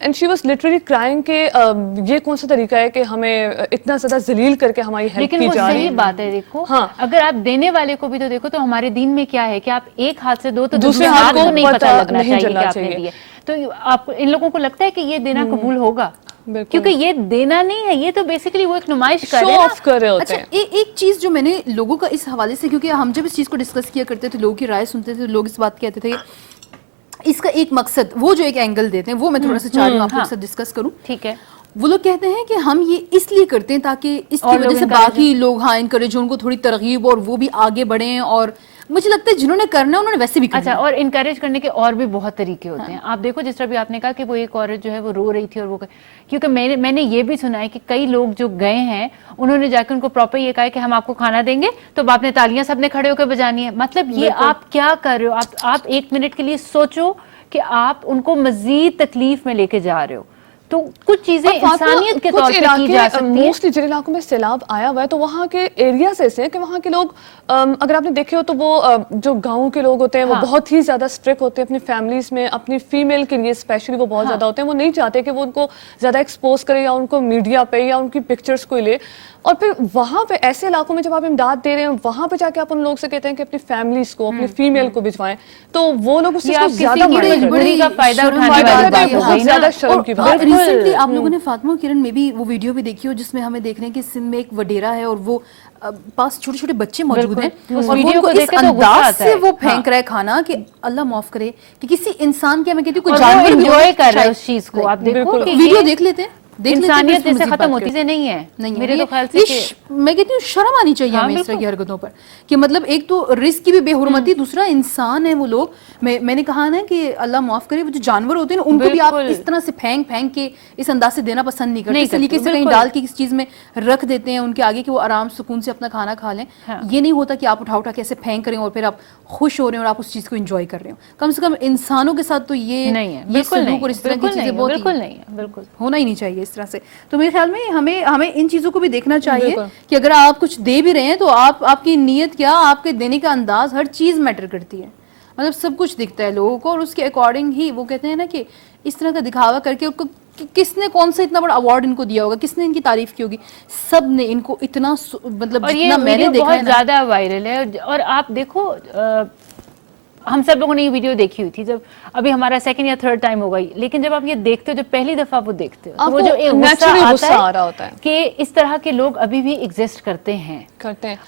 and she was literally crying کہ یہ کون سا طریقہ ہے کہ ہمیں اتنا زیادہ ذلیل کر کے ہماری ہیلپ کی جا رہی ہے. لیکن وہ صحیح بات ہے. دیکھو اگر آپ دینے والے کو بھی تو دیکھو, تو ہمارے دین میں کیا ہے کہ آپ ایک ہاتھ سے دو تو دوسرے ہاتھ کو نہیں پتہ لگنا چاہیے کہ آپ نے دیے. تو آپ ان لوگوں کو لگتا ہے کہ یہ دینا قبول ہوگا, کیونکہ یہ دینا نہیں ہے, یہ تو بیسیکلی وہ ایک نمائش کر رہے ہیں. اچھا, ایک چیز جو میں نے لوگوں کا اس حوالے سے, کیونکہ ہم جب اس چیز کو ڈسکس کیا کرتے تھے, لوگوں کی رائے سنتے تھے, لوگ اس بات کہتے تھے اس کا ایک مقصد, وہ جو ایک اینگل دیتے ہیں وہ میں تھوڑا سا چاہ رہی ہوں آپ لوگ سے ڈسکس کروں. ٹھیک ہے. وہ لوگ کہتے ہیں کہ ہم یہ اس لیے کرتے ہیں تاکہ اس کی وجہ سے باقی لوگ انکریج ہوں, ان کو تھوڑی ترغیب, اور وہ بھی آگے بڑھیں, اور مجھے لگتا ہے جنہوں نے کرنا ہے انہوں نے ویسے بھی کرنا. اچھا, اور انکریج کرنے کے اور بھی بہت طریقے ہوتے ہیں. آپ دیکھو جس طرح بھی آپ نے کہا کہ وہ ایک عورت جو ہے وہ رو رہی تھی, اور وہ کیونکہ میں نے یہ بھی سنا ہے کہ کئی لوگ جو گئے ہیں انہوں نے جا کے ان کو پراپر یہ کہا کہ ہم آپ کو کھانا دیں گے, تو آپ نے تالیاں سب نے کھڑے ہو کے بجانی ہے. مطلب یہ آپ کیا کر رہے ہو, آپ ایک منٹ کے لیے سوچو کہ آپ ان کو مزید تکلیف میں لے کے جا رہے ہو. تو کچھ چیزیں انسانیت کے طور پہ کی جا سکتی ہیں. موسٹلی جن علاقوں میں سیلاب آیا ہوا ہے تو وہاں کے ایریاز ایسے ہیں کہ وہاں کے لوگ اگر آپ نے دیکھے ہو تو وہ جو گاؤں کے لوگ ہوتے ہیں وہ بہت ہی زیادہ اسٹرکٹ ہوتے ہیں اپنی فیملیز میں, اپنی فیمیل کے لیے اسپیشلی وہ بہت زیادہ ہوتے ہیں. وہ نہیں چاہتے کہ وہ ان کو زیادہ ایکسپوز کرے یا ان کو میڈیا پہ یا ان کی پکچرز کو لے. اور پھر وہاں پہ ایسے علاقوں میں جب آپ امداد دے رہے ہیں وہاں پہ جا کے آپ ان لوگوں سے کہتے ہیں کہ اپنی فیملیز کو, اپنی فیمیل کو بھجوائیں, تو وہ لوگ اس چیز کو زیادہ مجبوری کا فائدہ اٹھانے والی بات ہو گئی نا. زیادہ شرم کی بات. ریسنٹلی آپ لوگوں نے فاطمہ کرن میں بھی وہ ویڈیو بھی دیکھی ہو جس میں ہمیں دیکھ رہے ہیں کہ سندھ میں ایک وڈیرا ہے اور وہ پاس چھوٹے چھوٹے بچے موجود ہیں اور وہ ان کو اس انداز سے وہ پھینک رہا ہے کھانا کہ اللہ معاف کرے کہ کسی انسان کے, میں کہتی ہوں کوئی جانور بھی انجوائے کر رہے ہیں اس چیز کو. آپ دیکھو ویڈیو دیکھ لیتے ہیں, انسانیت جیسے ختم ہوتی سے نہیں ہے میرے تو خیال سے. میں کہتی ہوں شرم آنی چاہیے ہمیں اس طرح کی حرکتوں پر کہ مطلب ایک تو رزق کی بھی بے حرمتی, دوسرا انسان ہے وہ لوگ. میں نے کہا نا کہ اللہ معاف کرے وہ جو جانور ہوتے ہیں ان کو بھی آپ اس طرح سے پھینک کے اس انداز سے دینا پسند نہیں کرتے, اس طریقے سے کہیں ڈال کے کسی چیز میں رکھ دیتے ہیں ان کے آگے کہ وہ آرام سکون سے اپنا کھانا کھا لیں. یہ نہیں ہوتا کہ آپ اٹھا کے ایسے پھینک رہے ہیں اور پھر آپ خوش ہو رہے ہیں اور آپ اس چیز کو انجوائے کر رہے ہو. کم سے کم انسانوں کے ساتھ تو یہ سلوک اور اس طرح کی چیزیں بہت بالکل ہونا ہی نہیں چاہیے اس طرح سے. تو میرے خیال میں ہمیں ان چیزوں کو بھی دیکھنا چاہیے کہ اگر آپ کچھ دے بھی رہے ہیں تو آپ کی نیت کیا, آپ کے دینے کا انداز, ہر چیز میٹر کرتی ہے. مطلب سب کچھ دکھتا ہے لوگوں کو اور اس کے اکارڈنگ ہی وہ کہتے ہیں نا کہ اس طرح کا دکھاوا کر کے کس نے کون سا اتنا بڑا اوارڈ ان کو دیا ہوگا, کس نے ان کی تعریف کی ہوگی, سب نے ان کو اتنا مطلب جتنا میں نے دیکھا ہے بہت زیادہ وائرل ہے. اور آپ دیکھو ہم سب لوگوں نے یہ ویڈیو دیکھی ہوئی تھی جب ابھی ہمارا سیکنڈ یا تھرڈ ٹائم ہو گئی, لیکن جب آپ یہ دیکھتے ہو جب پہلی دفعہ وہ دیکھتے ہو تو وہ جو ایک غصہ آ رہا ہوتا ہے کہ اس طرح کے لوگ ابھی بھی ایگزسٹ کرتے ہیں.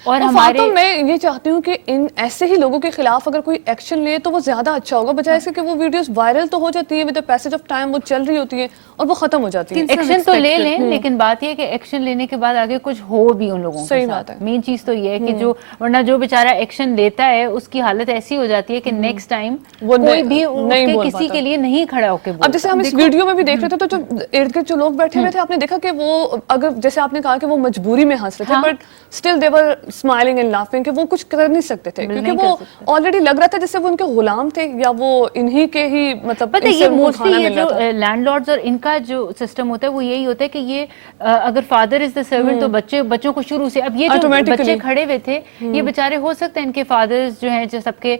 اور ہمارے میں یہ چاہتی ہوں کہ ان ایسے ہی لوگوں کے خلاف اگر کوئی ایکشن لے تو وہ زیادہ اچھا ہوگا, بجائے اس کے کہ وہ ویڈیوز وائرل تو ہو جاتی ہیں with the passage of time, وہ چل رہی ہوتی ہیں اور وہ ختم ہو جاتی ہیں. ایکشن تو لے لیں لیکن بات یہ ہے کہ ایکشن لینے کے بعد آگے کچھ ہو بھی ان لوگوں کے ساتھ. مین چیز تو یہ ہے کہ جو ورنہ جو بیچارہ ایکشن لیتا ہے اس کی حالت ایسی ہو جاتی ہے کہ نیکسٹ ٹائم کوئی بھی کسی کے لیے نہیں کھڑا ہو کے. اب جیسے ہم اس ویڈیو میں بھی دیکھ رہے تھے تو جو ارد گرد جو لوگ بیٹھے ہوئے تھے آپ نے دیکھا کہ وہ اگر جیسے آپ نے کہا کہ وہ مجبوری میں ہنس رہے تھے but still they were smiling and laughing, کہ وہ کچھ کر نہیں سکتے تھے کیونکہ وہ آلریڈی لگ رہا تھا جیسے وہ ان کے غلام تھے یا وہ انہی کے ہی مطلب. پتہ یہ موسٹلی یہ جو لینڈ لارڈز اور ان کا جو سسٹم ہوتا ہے وہ یہی ہوتا ہے کہ یہ اگر فادر از دا سرونٹ تو بچوں کو شروع سے, اب یہ جو بچے کھڑے ہوئے تھے یہ بیچارے ہو سکتے ہیں ان کے فادرز جو ہیں جو سب کے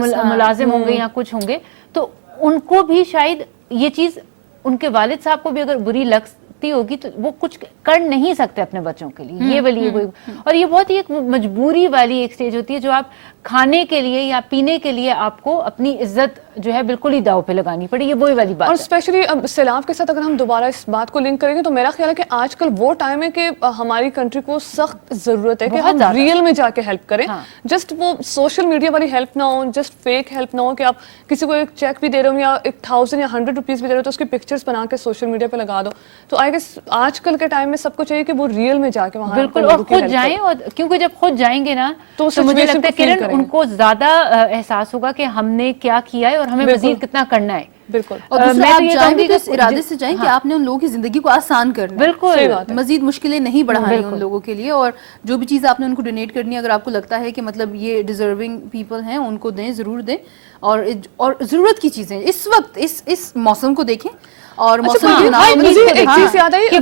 ملازم ہوں گے یا کچھ ہوں گے, تو ان کو بھی شاید یہ چیز ان کے والد صاحب کو بھی اگر بری لگتی ہوگی تو وہ کچھ کر نہیں سکتے اپنے بچوں کے لیے. یہ والی اور یہ بہت ہی ایک مجبوری والی ایک سٹیج ہوتی ہے جو آپ کھانے کے لیے یا پینے کے لیے آپ کو اپنی عزت جو ہے بالکل ہی داؤ پہ لگانی پڑی. یہ وہی والی بات اور اسپیشلی سیلاب کے ساتھ اگر ہم دوبارہ اس بات کو لنک کریں گے تو میرا خیال ہے کہ آج کل وہ ٹائم ہے کہ ہماری کنٹری کو سخت ضرورت ہے کہ ہم ریئل میں جا کے ہیلپ کریں. جسٹ وہ سوشل میڈیا والی ہیلپ نہ ہو, جسٹ فیک ہیلپ نہ ہو کہ آپ کسی کو ایک چیک بھی دے رہے ہو یا 1000 یا 100 روپیز بھی دے رہے ہو تو اس کی پکچرز بنا کے سوشل میڈیا پہ لگا دو. تو آئی گیس آج کل کے ٹائم میں سب کو چاہیے کہ وہ ریئل میں جا کے وہاں بالکل اور خود جائیں, اور کیونکہ جب خود جائیں گے نا تو مجھے لگتا ہے کرن ان کو زیادہ احساس ہوگا کہ ہم نے کیا کیا ہے اور ہمیں مزید کتنا کرنا ہے. بالکل. اور دوسرا آپ جائیں گے تو اس ارادے سے جائیں کہ آپ نے ان لوگوں کی زندگی کو آسان کرنا ہے, بالکل مزید مشکلیں نہیں بڑھانی ان لوگوں کے لیے. اور جو بھی چیز آپ نے ان کو ڈونیٹ کرنی ہے اگر آپ کو لگتا ہے کہ مطلب یہ ڈیزرونگ پیپل ہیں ان کو دیں, ضرور دیں. اور ضرورت کی چیزیں اس وقت اس موسم کو دیکھیں اور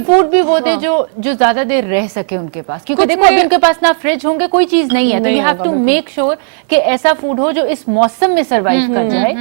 فوڈ بھی وہ دے جو زیادہ دیر رہ سکے ان کے پاس, کیونکہ دیکھو ابھی ان کے پاس نہ فریج ہوں گے, کوئی چیز نہیں ہے, تو you have to make sure کہ ایسا فوڈ ہو جو اس موسم میں سروائیو کر جائے.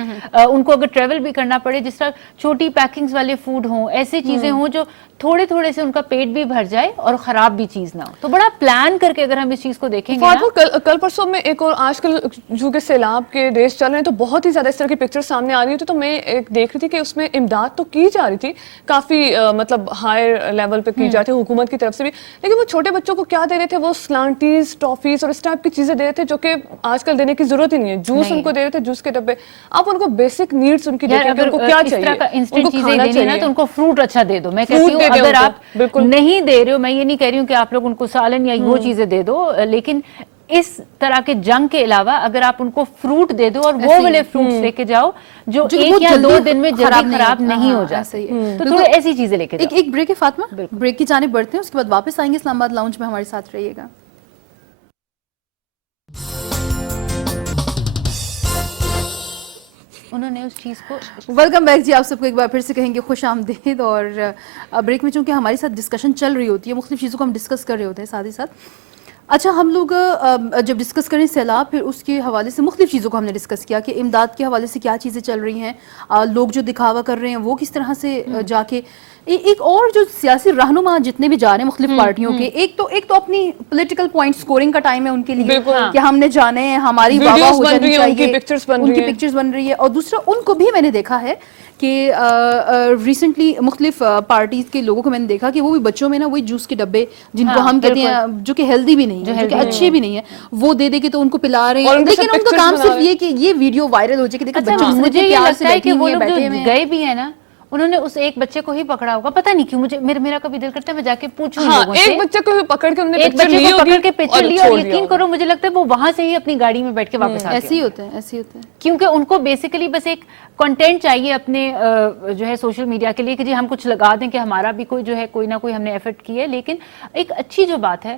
ان کو اگر ٹریول بھی کرنا پڑے جس طرح چھوٹی پیکنگز والے فوڈ ہوں, ایسی چیزیں ہوں جو تھوڑے تھوڑے سے ان کا پیٹ بھی بھر جائے اور خراب بھی چیز نہ ہو. تو بڑا پلان کر کے اگر ہم اس چیز کو دیکھیں گے. کل پرسوں میں ایک اور آج کل چونکہ سیلاب کے ڈیز چل رہے ہیں تو بہت ہی زیادہ اس طرح کی پکچر سامنے آ رہی ہوتی, تو میں ایک دیکھ رہی تھی کہ اس میں امداد تو کی جا رہی تھی کافی مطلب ہائر لیول پہ کی جاتی ہے حکومت کی طرف سے بھی, لیکن وہ چھوٹے بچوں کو کیا دے رہے تھے, وہ سلانٹیز, ٹافیز اور اس ٹائپ کی چیزیں دے رہے تھے جو کہ آج کل دینے کی ضرورت ہی نہیں ہے. جوس ان کو دے رہے تھے, جوس کے ڈبے. آپ ان کو بیسک نیڈس ان کی دیکھیں کہ ان کو کیا چاہیے, ان کو کھانا چاہیے تو ان کو فروٹ اچھا دے دو. میں کہتی ہوں اگر آپ نہیں دے رہے ہو, میں یہ نہیں کہہ رہی ہوں کہ آپ لوگ ان کو سالن یا وہ چیزیں دے دو, لیکن اس طرح کے جنگ کے علاوہ اگر آپ ان کو فروٹ دے دو اور وہ والے فروٹس لے کے جاؤ جو 1 یا 2 دن میں جلدی خراب نہیں ہو جاتے, تو تھوڑے ایسی چیزیں لے کے جاؤ. ایک بریک ہے فاطمہ, بریک کی جانب بڑھتے ہیں, اس کے بعد واپس آئیں گے. اسلام آباد لاؤنج میں ہمارے ساتھ رہیے گا. انہوں نے اس چیز کو. ویلکم بیک جی, آپ سب کو ایک بار پھر سے کہیں گے خوش آمدید. اور بریک میں چونکہ ہمارے ساتھ ڈسکشن چل رہی ہوتی ہے, مختلف چیزوں کو ہم ڈسکس کر رہے ہوتے ہیں ساتھ ہی ساتھ. اچھا, ہم لوگ جب ڈسکس کریں سیلاب, پھر اس کے حوالے سے مختلف چیزوں کو ہم نے ڈسکس کیا کہ امداد کے حوالے سے کیا چیزیں چل رہی ہیں, لوگ جو دکھاوا کر رہے ہیں وہ کس طرح سے جا کے ایک اور جو سیاسی رہنما جتنے بھی جا رہے ہیں مختلف پارٹیوں کے, ایک تو اپنی پولیٹیکل پوائنٹ سکورنگ کا ٹائم ہے ان کے لیے کہ ہم نے جانے ہیں, ہماری واہ واہ ہو جانی چاہیے, ان کی پکچرز بن رہی ہے. اور دوسرا ان کو بھی میں نے دیکھا ہے کہ ریسنٹلی مختلف پارٹیز کے لوگوں کو میں نے دیکھا کہ وہ بھی بچوں میں نا وہی جوس کے ڈبے جن کو ہم کہتے ہیں جو کہ ہیلدی بھی نہیں ہے, جو کہ اچھے بھی نہیں ہے, وہ دے دے کے تو ان کو پلا رہے ہیں. لیکن ان کا کام صرف یہ کہ یہ ویڈیو وائرل ہو جائے کہ دیکھیں بچوں مجھے یہ لگتا ہے کہ وہ لوگ جو گئے بھی ہیں نا, انہوں نے اس ایک بچے کو ہی پکڑا ہوگا, پتہ نہیں کیوں مجھے میرا کبھی دل کرتا ہے میں جا کے پوچھوں لوگوں سے. ایک بچے کو پکڑ کے ایک بچے کو پکڑ کے پکچر لی, اور یقین کرو مجھے لگتا ہے وہ وہاں سے ہی اپنی گاڑی میں بیٹھ کے واپس آ گئے. ایسے ہی ہوتے ہیں, ایسے ہی ہوتے ہیں, کیونکہ ان کو بیسیکلی بس ایک کنٹینٹ چاہیے اپنے جو ہے سوشل میڈیا کے لیے کہ جی ہم کچھ لگا دیں کہ ہمارا بھی کوئی جو ہے کوئی نہ کوئی ہم نے ایفرٹ کی ہے. لیکن ایک اچھی جو بات ہے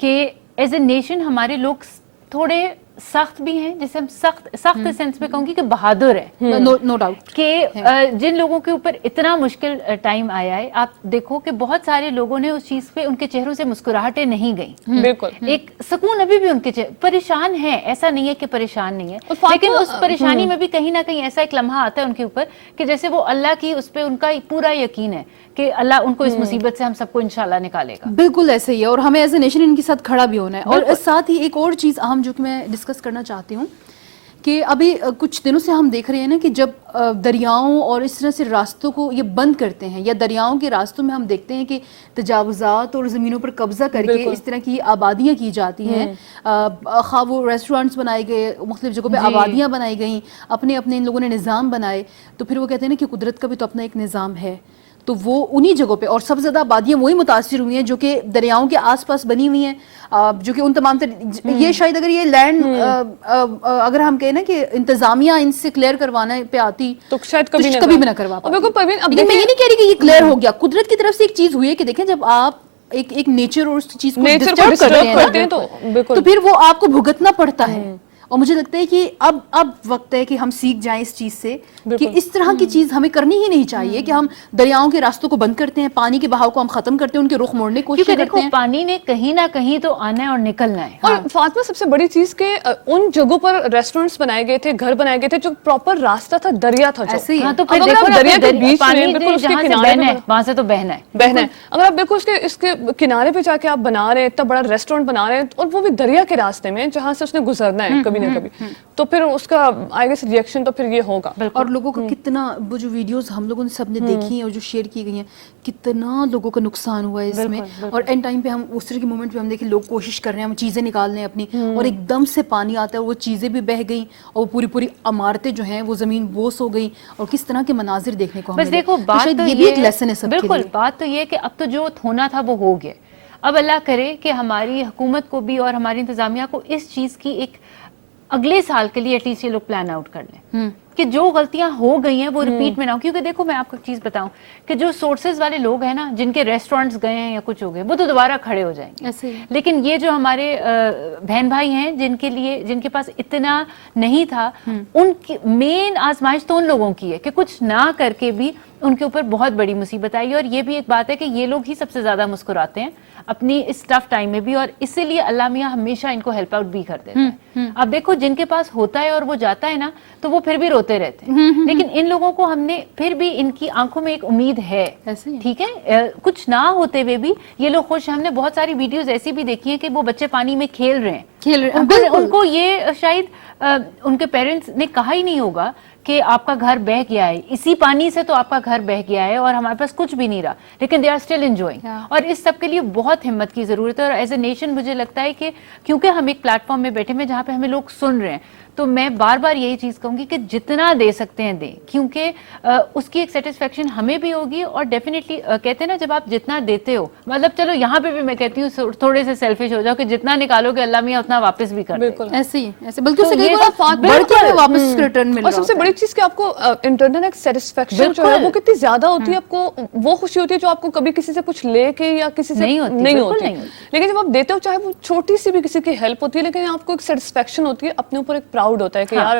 کہ ایز اے نیشن ہمارے لوگ تھوڑے سخت بھی ہیں, جسے ہم سخت سینس میں کہوں گی کہ بہادر ہیں, نو ڈاؤٹ, کہ جن لوگوں کے اوپر اتنا مشکل ٹائم آیا ہے, آپ دیکھو کہ بہت سارے لوگوں نے اس چیز پہ ان کے چہروں سے مسکراہٹیں نہیں گئیں. بالکل ایک سکون ابھی بھی ان کے پریشان ہے, ایسا نہیں ہے کہ پریشان نہیں ہے, لیکن اس پریشانی میں بھی کہیں نہ کہیں ایسا ایک لمحہ آتا ہے ان کے اوپر کہ جیسے وہ اللہ کی اس پہ ان کا پورا یقین ہے کہ اللہ ان کو اس مصیبت سے ہم سب کو انشاءاللہ نکالے گا. بالکل ایسے ہی ہے, اور ہمیں ایز اے نیشن ان کے ساتھ کھڑا بھی ہونا ہے. اور ساتھ ہی ایک اور چیز اہم جو کہ میں ڈسکس کرنا چاہتی ہوں کہ ابھی کچھ دنوں سے ہم دیکھ رہے ہیں نا کہ جب دریاؤں اور اس طرح سے راستوں کو یہ بند کرتے ہیں, یا دریاؤں کے راستوں میں ہم دیکھتے ہیں کہ تجاوزات اور زمینوں پر قبضہ کر کے اس طرح کی آبادیاں کی جاتی ہیں, خواہ وہ ریسٹورینٹس بنائے گئے, مختلف جگہوں پہ آبادیاں بنائی گئیں, اپنے ان لوگوں نے نظام بنائے. تو پھر وہ کہتے ہیں نا کہ قدرت کا بھی تو اپنا ایک نظام ہے, تو وہ انہی جگہوں پہ, اور سب سے زیادہ آبادیاں وہی متاثر ہوئی ہیں جو کہ دریاؤں کے آس پاس بنی ہوئی ہیں, جو کہ ان تمام یہ شاید اگر یہ لینڈ اگر ہم کہیں نا کہ انتظامیہ ان سے کلیئر کروانے پہ آتی تو شاید کبھی بھی نہ کروا پاتی. لیکن میں یہ نہیں کہہ رہی کہ یہ کلیئر ہو گیا, قدرت کی طرف سے ایک چیز ہوئی ہے کہ دیکھیں جب آپ ایک نیچر اور اس چیز کو ڈسٹرب کرتے ہیں تو پھر وہ آپ کو بھگتنا پڑتا ہے. اور مجھے لگتا ہے کہ اب وقت ہے کہ ہم سیکھ جائیں اس چیز سے کہ اس طرح کی چیز ہمیں کرنی ہی نہیں چاہیے کہ ہم دریاؤں کے راستوں کو بند کرتے ہیں, پانی کے بہاؤ کو ہم ختم کرتے ہیں, ان کے رخ موڑنے کی کوشش کرتے ہیں. پانی نے کہیں نہ کہیں تو آنا ہے اور نکلنا ہے. اور فاطمہ سب سے بڑی چیز کہ ان جگہوں پر ریسٹورینٹس بنائے گئے تھے, گھر بنائے گئے تھے, جو پراپر راستہ تھا دریا تھا, تو پھر دیکھو دریا کے بیچ میں بالکل اس کے کنارے وہاں سے تو بہنا ہے. اگر آپ بالکل اس کے کنارے پہ جا کے آپ بنا رہے ہیں, اتنا بڑا ریسٹورینٹ بنا رہے ہیں, اور وہ بھی دریا کے راستے میں جہاں سے اس نے گزرنا ہے کبھی نہ کبھی, تو پھر اس کا آئی گیس ریئیکشن تو پھر یہ ہوگا. اور لوگوں کا کتنا, وہ جو ویڈیوز ہم لوگوں نے سب نے دیکھی ہیں اور جو شیئر کی گئی ہیں, کتنا لوگوں کا نقصان ہوا ہے اس میں. اور اینڈ ٹائم پہ ہم اس طرح کے مومنٹ پہ ہم دیکھیں لوگ کوشش کر رہے ہیں, ہم چیزیں نکال رہے ہیں اپنی, اور ایک دم سے پانی آتا ہے, وہ چیزیں بھی بہہ گئیں, اور وہ پوری عمارتیں جو ہیں وہ زمین بوس ہو گئی, اور کس طرح کے مناظر دیکھنے کو ہمیں. بس دیکھو بات تو یہ بھی ایک لیسن ہے سب کے لیے. بالکل بات تو یہ کہ اب تو جو ہونا تھا وہ ہو گیا. اب اللہ کرے کہ ہماری حکومت کو بھی اور ہماری انتظامیہ کو اس چیز کی ایک اگلے سال کے لیے ایٹ لیسٹ یہ لوگ پلان آؤٹ کر لیں کہ جو غلطیاں ہو گئی ہیں وہ ریپیٹ میں نہ ہو. کیونکہ دیکھو میں آپ کو ایک چیز بتاؤں کہ جو سورسز والے لوگ ہیں نا, جن کے ریسٹورینٹس گئے ہیں یا کچھ ہو گئے, وہ تو دوبارہ کھڑے ہو جائیں گے. لیکن یہ جو ہمارے بہن بھائی ہیں جن کے پاس اتنا نہیں تھا, ان کی مین آزمائش تو ان لوگوں کی ہے کہ کچھ نہ کر کے بھی ان کے اوپر بہت بڑی مصیبت آئی. اور یہ بھی ایک بات ہے کہ یہ لوگ ہی سب سے زیادہ مسکراتے ہیں اپنی اس ٹف ٹائم میں بھی, اور اسی لیے اللہ میاں ہمیشہ ان کو ہیلپ آؤٹ بھی کر دیتا ہے. اب دیکھو جن کے پاس ہوتا ہے اور وہ جاتا ہے نا, تو وہ پھر بھی روتے رہتے ہیں. لیکن ان لوگوں کو ہم نے پھر بھی ان کی آنکھوں میں ایک امید ہے, ٹھیک ہے, کچھ نہ ہوتے ہوئے بھی یہ لوگ خوش ہیں. ہم نے بہت ساری ویڈیوز ایسی بھی دیکھی ہیں کہ وہ بچے پانی میں کھیل رہے ہیں, ان کو یہ شاید ان کے پیرنٹس نے کہا ہی نہیں ہوگا کہ آپ کا گھر بہہ گیا ہے, اسی پانی سے تو آپ کا گھر بہہ گیا ہے اور ہمارے پاس کچھ بھی نہیں رہا, لیکن دے آر اسٹل انجوائنگ. اور اس سب کے لیے بہت ہمت کی ضرورت ہے. اور ایز اے نیشن مجھے لگتا ہے کہ کیونکہ ہم ایک پلیٹ فارم میں بیٹھے ہیں جہاں پہ ہمیں لوگ سن رہے ہیں, تو میں بار بار یہی چیز کہوں گی کہ جتنا دے سکتے ہیں دیں, کیونکہ اس کی ایک سیٹسفیکشن ہمیں بھی ہوگی. اور ڈیفینیٹلی کہتے ہیں نا جب آپ جتنا دیتے ہو, مطلب چلو یہاں پہ بھی میں کہتی ہوں تھوڑے سے سیلفش ہو جاؤ کہ جتنا نکالو گے اللہ میاں اتنا واپس بھی کر دے. ایسے ہی ایسے بلکہ واپس ریٹرن مل رہا. اور سب سے بڑی چیز کہ آپ کو انٹرنل ایک سیٹسفیکشن جو ہے وہ کتنی زیادہ ہوتی ہے, آپ کو وہ خوشی ہوتی ہے جو آپ کو کبھی کسی سے کچھ لے کے یا کسی سے نہیں ہوتی. لیکن جب آپ دیتے ہو, چاہے وہ چھوٹی سی بھی کسی کی ہیلپ ہوتی ہے, لیکن آپ کو ایک سیٹسفیکشن ہوتی ہے, اپنے اوپر ایک प्राउड होता है कि यार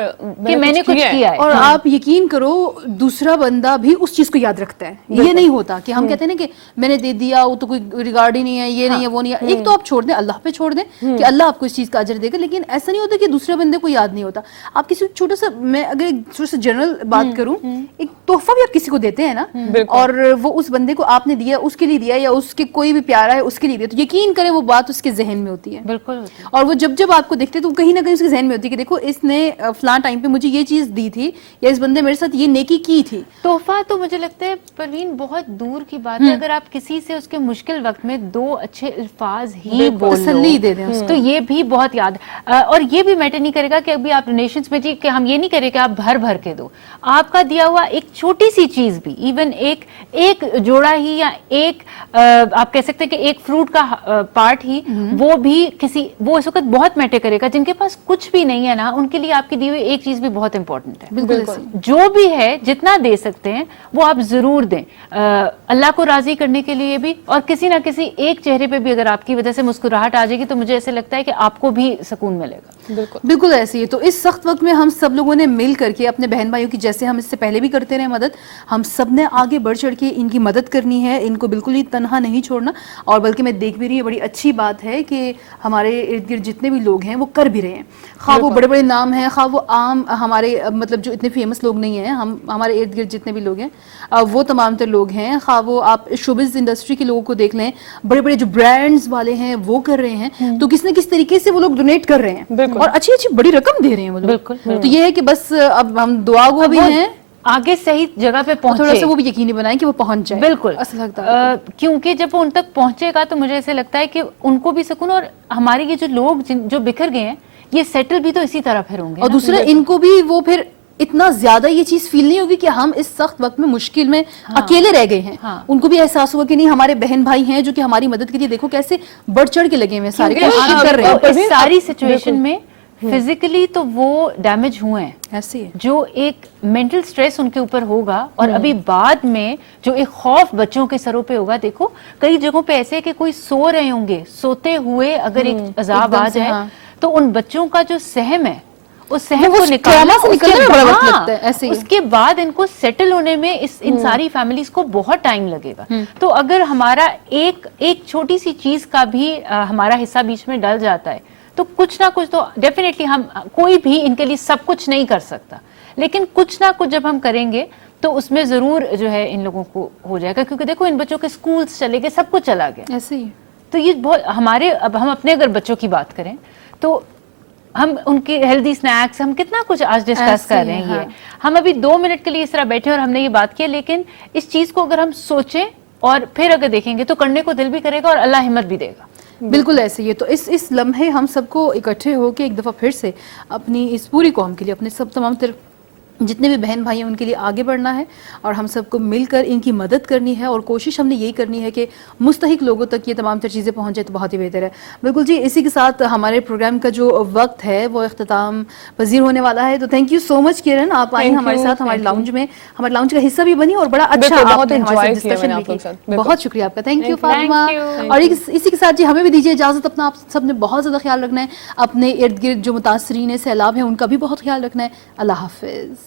کہ میں نے کچھ کیا ہے. اور آپ یقین کرو دوسرا بندہ بھی اس چیز کو یاد رکھتا ہے. یہ نہیں ہوتا کہ ہم کہتے ہیں نا کہ میں نے دے دیا وہ تو کوئی ریگارڈ ہی نہیں ہے, یہ نہیں ہے, وہ نہیں ہے. ایک تو آپ چھوڑ دیں, اللہ پہ چھوڑ دیں کہ اللہ آپ کو اس چیز کا اجر دے گا, لیکن ایسا نہیں ہوتا کہ دوسرے بندے کو یاد نہیں ہوتا. آپ کسی چھوٹا سا, میں اگر ایک تھوڑا سا جنرل بات کروں, ایک تحفہ بھی آپ کسی کو دیتے ہیں نا, اور وہ اس بندے کو آپ نے دیا, اس کے لیے دیا, یا اس کے کوئی بھی پیارا ہے اس کے لیے دیا, تو یقین کریں وہ بات اس کے ذہن میں ہوتی ہے. بالکل. اور وہ جب آپ کو دیکھتے تو کہیں نہ کہیں اس کے ذہن میں ہوتی ہے کہ دیکھو اس نے فلاں ٹائم پہ مجھے یہ چیز دی تھی, یا اس بندے میرے ساتھ یہ نیکی کی تھی. تحفہ تو مجھے لگتا ہے پروین بہت دور کی بات ہے, اگر آپ کسی سے اس کے مشکل وقت میں 2 اچھے الفاظ ہی بول تسلی دے دیں تو یہ بھی بہت یاد. اور یہ بھی میٹر نہیں کرے گا کہ ابھی آپ ڈونیشنز میں جی کہ ہم یہ نہیں کریں کہ آپ بھر کے دو, آپ کا دیا ہوا ایک چھوٹی سی چیز بھی, ایون ایک جوڑا ہی, یا ایک آپ کہہ سکتے ہیں کہ ایک فروٹ کا پارٹ ہی, وہ بھی وہ اس وقت بہت میٹر کرے گا. جن کے پاس کچھ بھی نہیں ہے نا, ان کے لیے آپ کی دی ہوئی ایک چیز بھی بہت امپورٹنٹ ہے. بالکل. جو بھی ہے جتنا دے سکتے ہیں وہ آپ ضرور دیں, اللہ کو راضی کرنے کے لیے بھی, اور کسی نہ کسی ایک چہرے پہ بھی اگر آپ کی وجہ سے مسکراہٹ آ جائے گی تو مجھے ایسے لگتا ہے کہ آپ کو بھی سکون ملے گا. بالکل ایسے ہی. تو اس سخت وقت میں ہم سب لوگوں نے مل کر کے اپنے بہن بھائیوں کی, جیسے ہم اس سے پہلے بھی کرتے رہے مدد, ہم سب نے آگے بڑھ چڑھ کے ان کی مدد کرنی ہے, ان کو بالکل ہی تنہا نہیں چھوڑنا. اور بلکہ میں دیکھ بھی رہی, بڑی اچھی بات ہے کہ ہمارے ارد گرد جتنے بھی لوگ ہیں وہ کر بھی رہے ہیں, خواہ وہ بڑے بڑے نام ہیں, خواہ وہ عام ہمارے مطلب جو اتنے فیمس لوگ نہیں ہیں, ہمارے ارد گرد جتنے بھی لوگ ہیں وہ تمام تر لوگ ہیں, خواہ وہ آپ شوبز انڈسٹری کے لوگوں کو دیکھ لیں, بڑے بڑے جو برانڈز والے ہیں وہ کر رہے ہیں, تو کس نہ کس طریقے سے وہ لوگ ڈونیٹ کر رہے ہیں اور اچھی اچھی بڑی رقم دے رہے ہیں وہ لوگ. بالکل. تو یہ ہے کہ بس اب ہم دعا گو بھی ہیں, آگے صحیح جگہ پہ تھوڑا پہنچے, سا وہ بھی یقینی بنائیں کہ وہ پہنچ جائے. بالکل. اصل حقدار کیونکہ جب وہ ان تک پہنچے گا تو مجھے ایسے لگتا ہے کہ ان کو بھی سکون, اور ہمارے یہ جو لوگ جو بکھر گئے ہیں یہ سیٹل بھی تو اسی طرح پھر ہوں گے. اور دوسرا ان کو بھی وہ پھر اتنا زیادہ یہ چیز فیل نہیں ہوگی کہ ہم اس سخت وقت میں مشکل میں اکیلے رہ گئے ہیں. ان کو بھی احساس ہوا کہ نہیں, ہمارے بہن بھائی ہیں جو کہ ہماری مدد کے لیے دیکھو کیسے بڑھ چڑھ کے لگے ہوئے ہیں, سارے کر رہے ہیں. اس ساری سچویشن میں فزیکلی تو وہ ڈیمیج ہوئے ہیں, ایسے ہی جو ایک مینٹل سٹریس ان کے اوپر ہوگا, اور ابھی بعد میں جو ایک خوف بچوں کے سروں پہ ہوگا. دیکھو کئی جگہوں پہ ایسے کہ کوئی سو رہے ہوں گے, سوتے ہوئے اگر ایک عذاب آ جائے تو ان بچوں کا جو سہم ہے اس سہم کو نکالنا, اس کے بعد ان کو سیٹل ہونے میں ان ساری فیملیز کو بہت ٹائم لگے گا. تو اگر ہمارا ایک چھوٹی سی چیز کا بھی ہمارا حصہ بیچ میں ڈل جاتا ہے تو کچھ نہ کچھ تو ڈیفینیٹلی, ہم کوئی بھی ان کے لیے سب کچھ نہیں کر سکتا, لیکن کچھ نہ کچھ جب ہم کریں گے تو اس میں ضرور جو ہے ان لوگوں کو ہو جائے گا. کیونکہ دیکھو ان بچوں کے سکولز چلے گئے, سب کچھ چلا گیا. ایسے ہی. تو یہ بہت ہمارے, اب ہم اپنے اگر بچوں کی بات کریں تو ہم ان کے ہیلدی سنیکس, ہم کتنا کچھ آج ڈسکس کر رہے ہیں. ہم ابھی 2 منٹ کے لیے اس طرح بیٹھے اور ہم نے یہ بات کیا, لیکن اس چیز کو اگر ہم سوچیں اور پھر اگر دیکھیں گے تو کرنے کو دل بھی کرے گا اور اللہ ہمت بھی دے گا. بالکل ایسے ہی ہے. تو اس لمحے ہم سب کو اکٹھے ہو کے ایک دفعہ پھر سے اپنی اس پوری قوم کے لیے, اپنے سب تمام تر جتنے بھی بہن بھائی ہیں ان کے لیے آگے بڑھنا ہے, اور ہم سب کو مل کر ان کی مدد کرنی ہے, اور کوشش ہم نے یہی کرنی ہے کہ مستحق لوگوں تک یہ تمام تر چیزیں پہنچ جائے تو بہت ہی بہتر ہے. بالکل جی, اسی کے ساتھ ہمارے پروگرام کا جو وقت ہے وہ اختتام پذیر ہونے والا ہے. تو تھینک یو سو مچ کرن, آپ آئیں ہمارے ساتھ, ہمارے لاؤنج میں, ہمارے لاؤنج کا حصہ بھی بنی, اور بڑا اچھا آپ نے ہمارے ساتھ ڈسکشن بھی کی. بہت شکریہ آپ کا. Thank you Fatima. اور اسی کے ساتھ جی ہمیں بھی دیجیے اجازت, اپنا آپ سب نے بہت زیادہ خیال رکھنا ہے, اپنے ارد گرد جو متاثرین سیلاب ہیں ان کا بھی بہت خیال رکھنا ہے. اللہ حافظ.